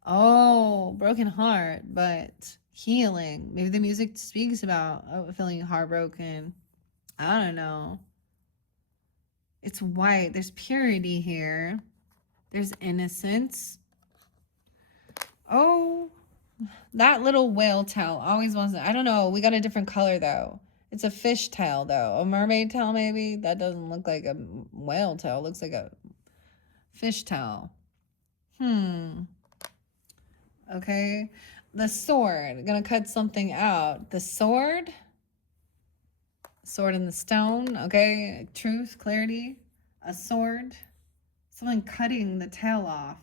Oh, broken heart, but healing. Maybe the music speaks about feeling heartbroken. I don't know. It's white. There's purity here. There's innocence. Oh, that little whale tail always wants it. I don't know. We got a different color though. It's a fish tail though. A mermaid tail maybe? That doesn't look like a whale tail. It looks like a fish tail. Okay. The sword. Gonna cut something out. The sword. Sword in the stone. Okay. Truth, clarity. A sword. Someone cutting the tail off.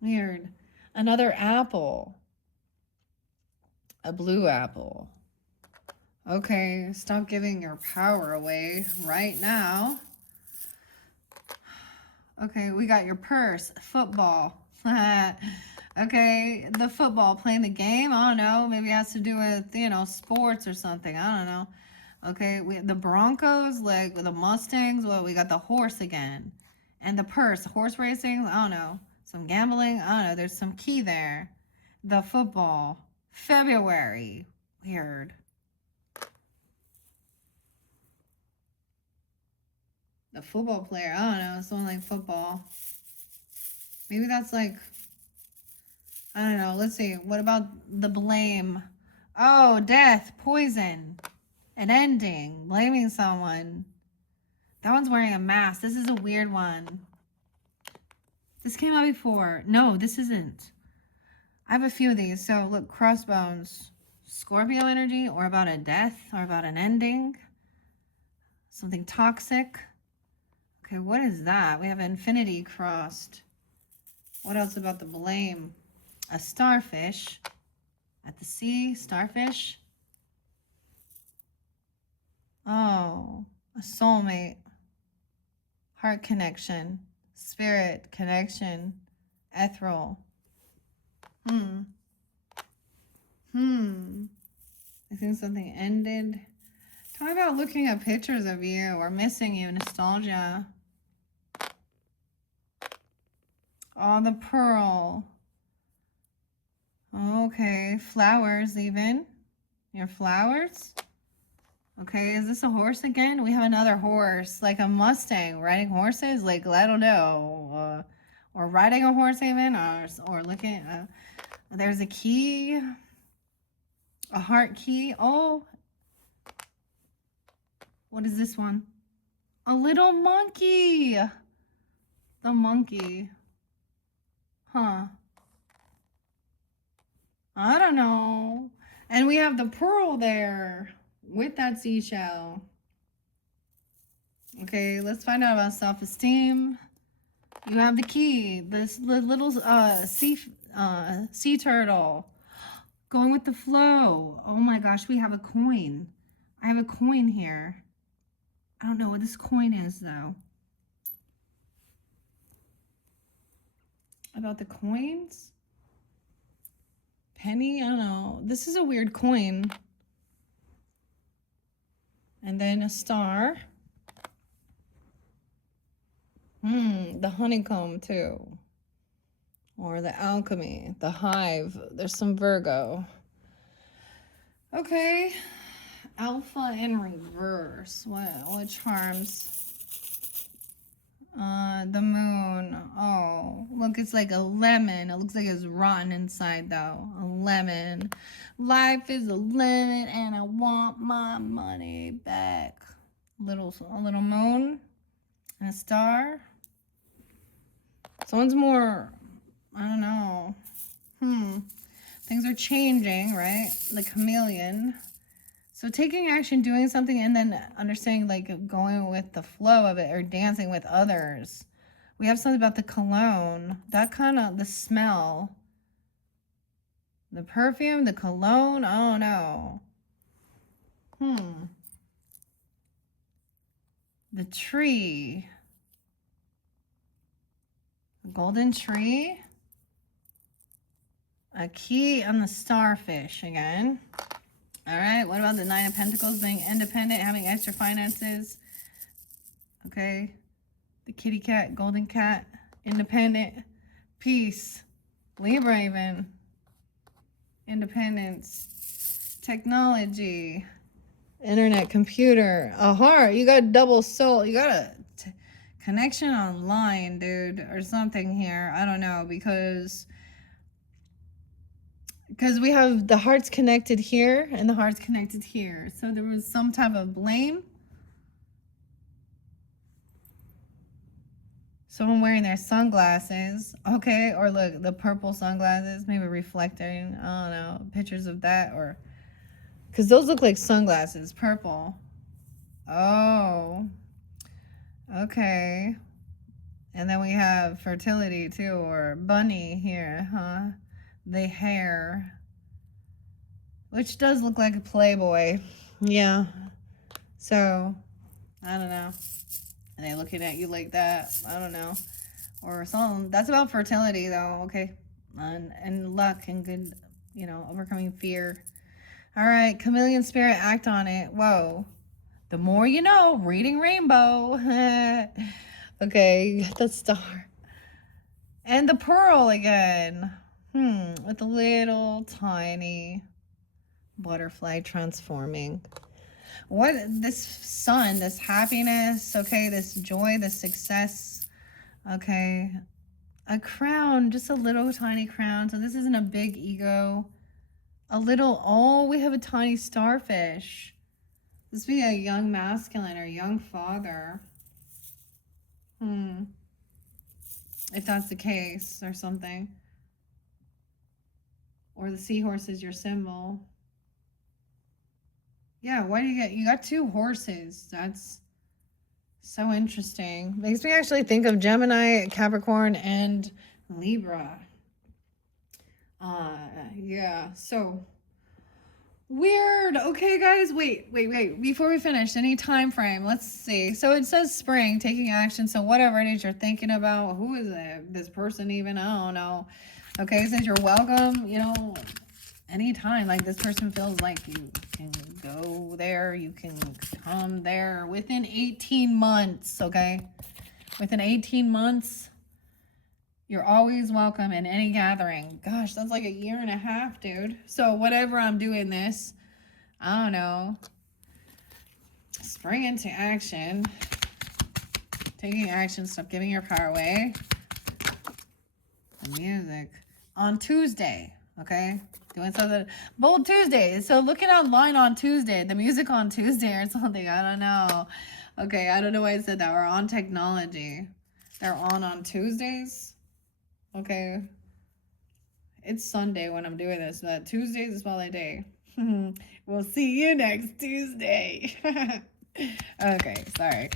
Weird. Another apple. A blue apple. Okay, stop giving your power away right now. Okay, we got your purse. Football. Okay, the football, playing the game. I don't know. Maybe it has to do with, you know, sports or something. I don't know. Okay, we the Broncos, like the Mustangs. Well, we got the horse again. And the purse. Horse racing. I don't know. Some gambling. I don't know. There's some key there. The football. February. Weird. The football player. I don't know. Someone like football. Maybe that's like, I don't know. Let's see. What about the blame? Oh, death, poison, an ending, blaming someone. That one's wearing a mask. This is a weird one. This came out before. No, this isn't. I have a few of these. So look, crossbones, Scorpio energy, or about a death, or about an ending. Something toxic. Okay, what is that? We have infinity crossed. What else about the blame? A starfish at the sea, starfish. Oh, a soulmate, heart connection, spirit connection, ethereal. I think something ended. Talk about looking at pictures of you or missing you, nostalgia. Oh, the pearl. Okay, flowers even. Your flowers. Okay, is this a horse again? We have another horse, like a Mustang riding horses. Like, I don't know, or riding a horse even, or looking. There's a key, a heart key. Oh, what is this one? A little monkey. The monkey. Huh. I don't know. And we have the pearl there with that seashell. Okay, let's find out about self-esteem. You have the key. This little sea turtle. Going with the flow. Oh my gosh, we have a coin. I have a coin here. I don't know what this coin is though. About the coins? Penny? I don't know. This is a weird coin. And then a star. The honeycomb too. Or the alchemy, the hive. There's some Virgo. Okay. Alpha in reverse. What charms? The moon. Oh, look, it's like a lemon. It looks like it's rotten inside though. A lemon. Life is a lemon and I want my money back. A little moon and a star. Someone's more, I don't know. Things are changing, right? The chameleon. So taking action, doing something, and then understanding, like going with the flow of it or dancing with others. We have something about the cologne. That kind of, the smell. The perfume, the cologne, oh no. The tree. The golden tree. A key on the starfish again. All right, what about the Nine of Pentacles, being independent, having extra finances? Okay, the kitty cat, golden cat, independent, peace, Libra even, independence, technology, internet, computer, a heart. You got double soul. You got a connection online, dude, or something here. I don't know, because Because we have the hearts connected here and the hearts connected here. So there was some type of blame. Someone wearing their sunglasses. Okay, or look, the purple sunglasses, maybe reflecting, I don't know, pictures of that, or because those look like sunglasses, purple. Oh, okay. And then we have fertility too, or bunny here, huh? The hair, which does look like a Playboy. Yeah. So, I don't know. And they looking at you like that. I don't know. Or something. That's about fertility though. Okay. And luck and good, you know, overcoming fear. All right. Chameleon spirit, act on it. Whoa. The more you know, reading rainbow. Okay. The star. And the pearl again. With a little tiny butterfly transforming. What this sun, this happiness, okay, this joy, this success, okay, a crown, just a little tiny crown. So this isn't a big ego. A little, oh, we have a tiny starfish. This would be a young masculine or young father. If that's the case or something. Or the seahorse is your symbol. Yeah, why do you got two horses? That's so interesting. Makes me actually think of Gemini, Capricorn, and Libra. Yeah, so weird. Okay, guys, wait. Before we finish, any time frame? Let's see. So it says spring, taking action. So whatever it is you're thinking about, who is it? This person even? I don't know. Okay, it says you're welcome, you know, anytime. Like this person feels like you can go there, you can come there within 18 months, okay? Within 18 months, you're always welcome in any gathering. Gosh, that's like a year and a half, dude. So whatever I'm doing this, I don't know. Spring into action. Taking action, stop giving your power away. The music. On Tuesday, okay? Doing something. Bold Tuesday. So looking online on Tuesday. The music on Tuesday or something. I don't know. Okay, I don't know why I said that. We're on technology. They're on Tuesdays. Okay. It's Sunday when I'm doing this, but Tuesday is a spotlight day. We'll see you next Tuesday. Okay, sorry.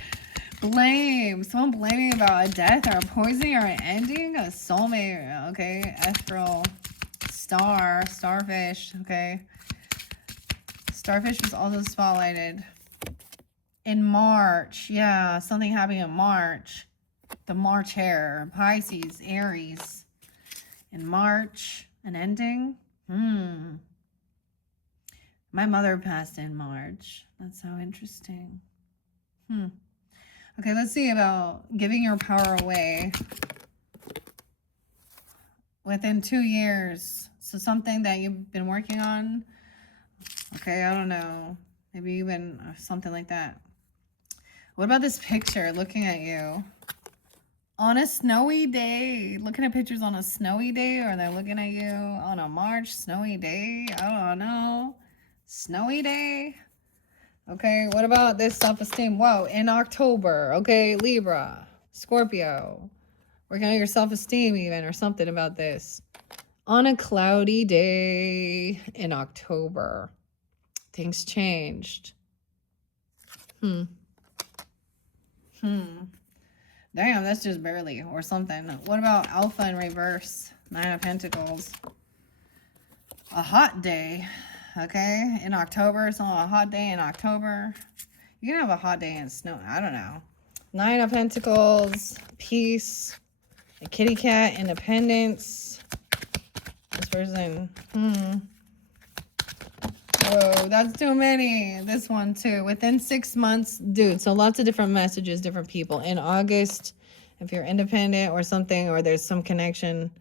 Blame. Someone blaming about a death or a poisoning or an ending. A soulmate. Okay. Ethereal. Star. Starfish. Okay. Starfish was also spotlighted. In March. Yeah. Something happening in March. The March hair. Pisces. Aries. In March. An ending. My mother passed in March. That's so interesting. Okay, let's see about giving your power away within 2 years. So something that you've been working on. Okay, I don't know. Maybe even something like that. What about this picture looking at you? On a snowy day. Looking at pictures on a snowy day, or they're looking at you on a March snowy day. I don't know. Snowy day. Okay, what about this self-esteem? Whoa, in October. Okay, Libra, Scorpio. Working on your self-esteem even, or something about this. On a cloudy day in October. Things changed. Damn, that's just barely, or something. What about Alpha in reverse? 9 of Pentacles. A hot day. Okay, in October, it's on a hot day in October. You can have a hot day in snow. I don't know. 9 of Pentacles, peace, a kitty cat, independence. This person, Whoa, that's too many. This one too. Within 6 months, dude. So lots of different messages, different people. In August, if you're independent or something, or there's some connection.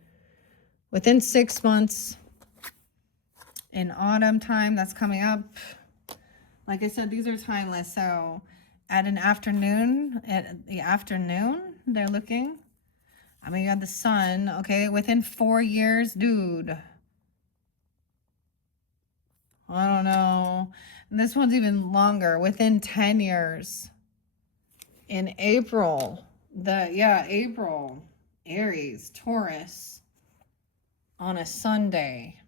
Within 6 months. In autumn time, that's coming up. Like I said, these are timeless. So at the afternoon, they're looking. I mean, you got the sun, okay? Within 4 years, dude. I don't know. And this one's even longer. Within 10 years. In April. April. Aries, Taurus. On a Sunday.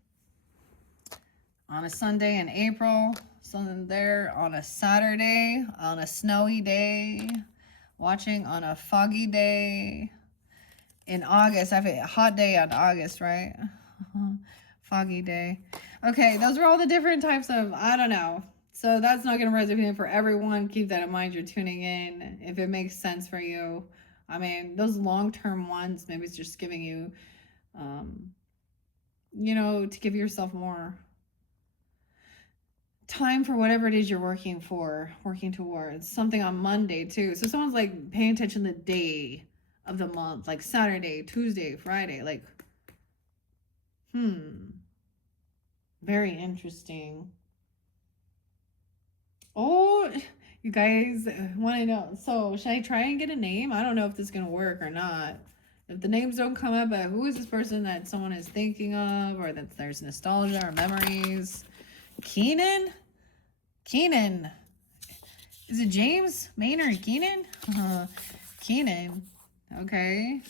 On a Sunday in April. Something there. On a Saturday. On a snowy day. Watching on a foggy day. In August. I have a hot day on August, right? Foggy day. Okay, those are all the different types of, I don't know. So that's not going to resonate for everyone. Keep that in mind. You're tuning in. If it makes sense for you. I mean, those long-term ones, maybe it's just giving you, you know, to give yourself more time for whatever it is you're working towards. Something on Monday, too. So someone's, like, paying attention to the day of the month. Like, Saturday, Tuesday, Friday. Like, very interesting. Oh, you guys want to know. So, should I try and get a name? I don't know if this is going to work or not. If the names don't come up, but who is this person that someone is thinking of, or that there's nostalgia or memories? Keenan? Keenan. Is it James Maynard Keenan? Keenan. Okay.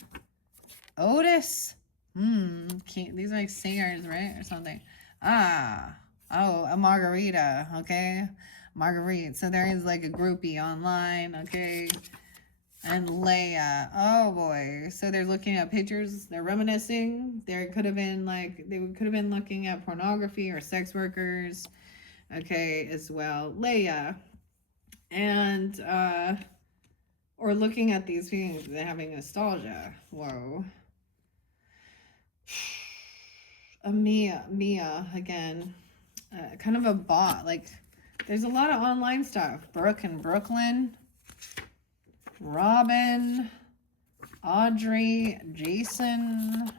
Otis. These are like singers, right? Or something. A Margarita. Okay. Marguerite. So there is like a groupie online. Okay. And Leia. Oh boy. So they're looking at pictures. They're reminiscing. There could have been like, they could have been looking at pornography or sex workers. Okay. As well. Leia. And, or looking at these things and having nostalgia. Whoa. Mia again, kind of a bot. Like, there's a lot of online stuff. Brooke and Brooklyn, Robin, Audrey, Jason.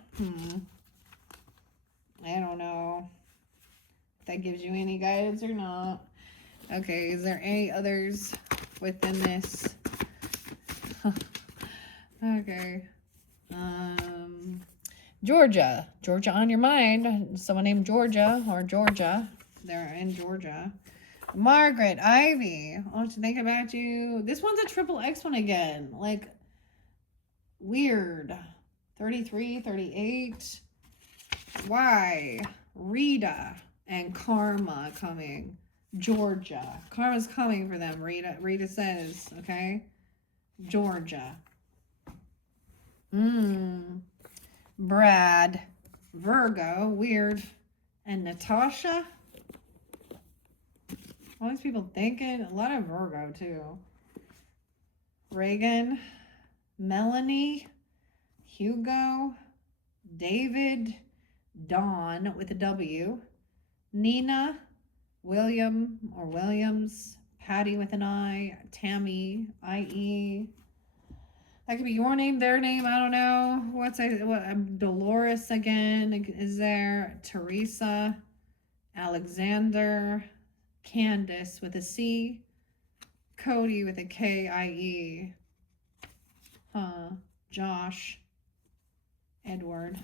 I don't know if that gives you any guidance or not. Okay, is there any others within this? Okay. Georgia on your mind. Someone named Georgia or Georgia. They're in Georgia. Margaret, Ivy. I want to think about you. This one's a triple X one again. Like, weird. 33, 38. Why? Rita and Karma coming. Georgia. Karma's coming for them, Rita. Rita says, okay? Georgia. Brad, Virgo, weird, and Natasha. All these people thinking, a lot of Virgo too. Reagan, Melanie, Hugo, David, Dawn with a W, Nina, William or Williams, Patty with an I, Tammy, IE. That could be your name, their name, I don't know. Dolores again is there. Teresa, Alexander, Candace with a C, Cody with a K-I-E, Josh, Edward.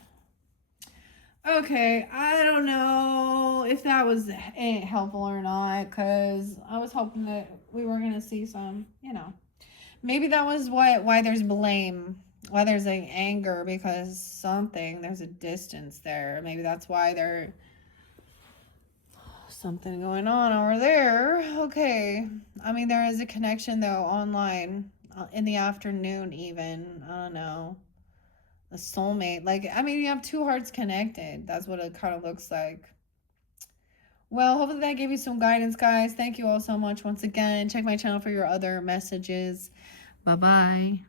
Okay, I don't know if that was helpful or not, because I was hoping that we were going to see some, you know. Maybe that was why there's blame, why there's like anger, because there's a distance there. Maybe that's why there's something going on over there. Okay. I mean, there is a connection though online in the afternoon even. I don't know. A soulmate. Like, I mean, you have two hearts connected. That's what it kind of looks like. Well, hopefully that gave you some guidance, guys. Thank you all so much once again. Check my channel for your other messages. Bye-bye.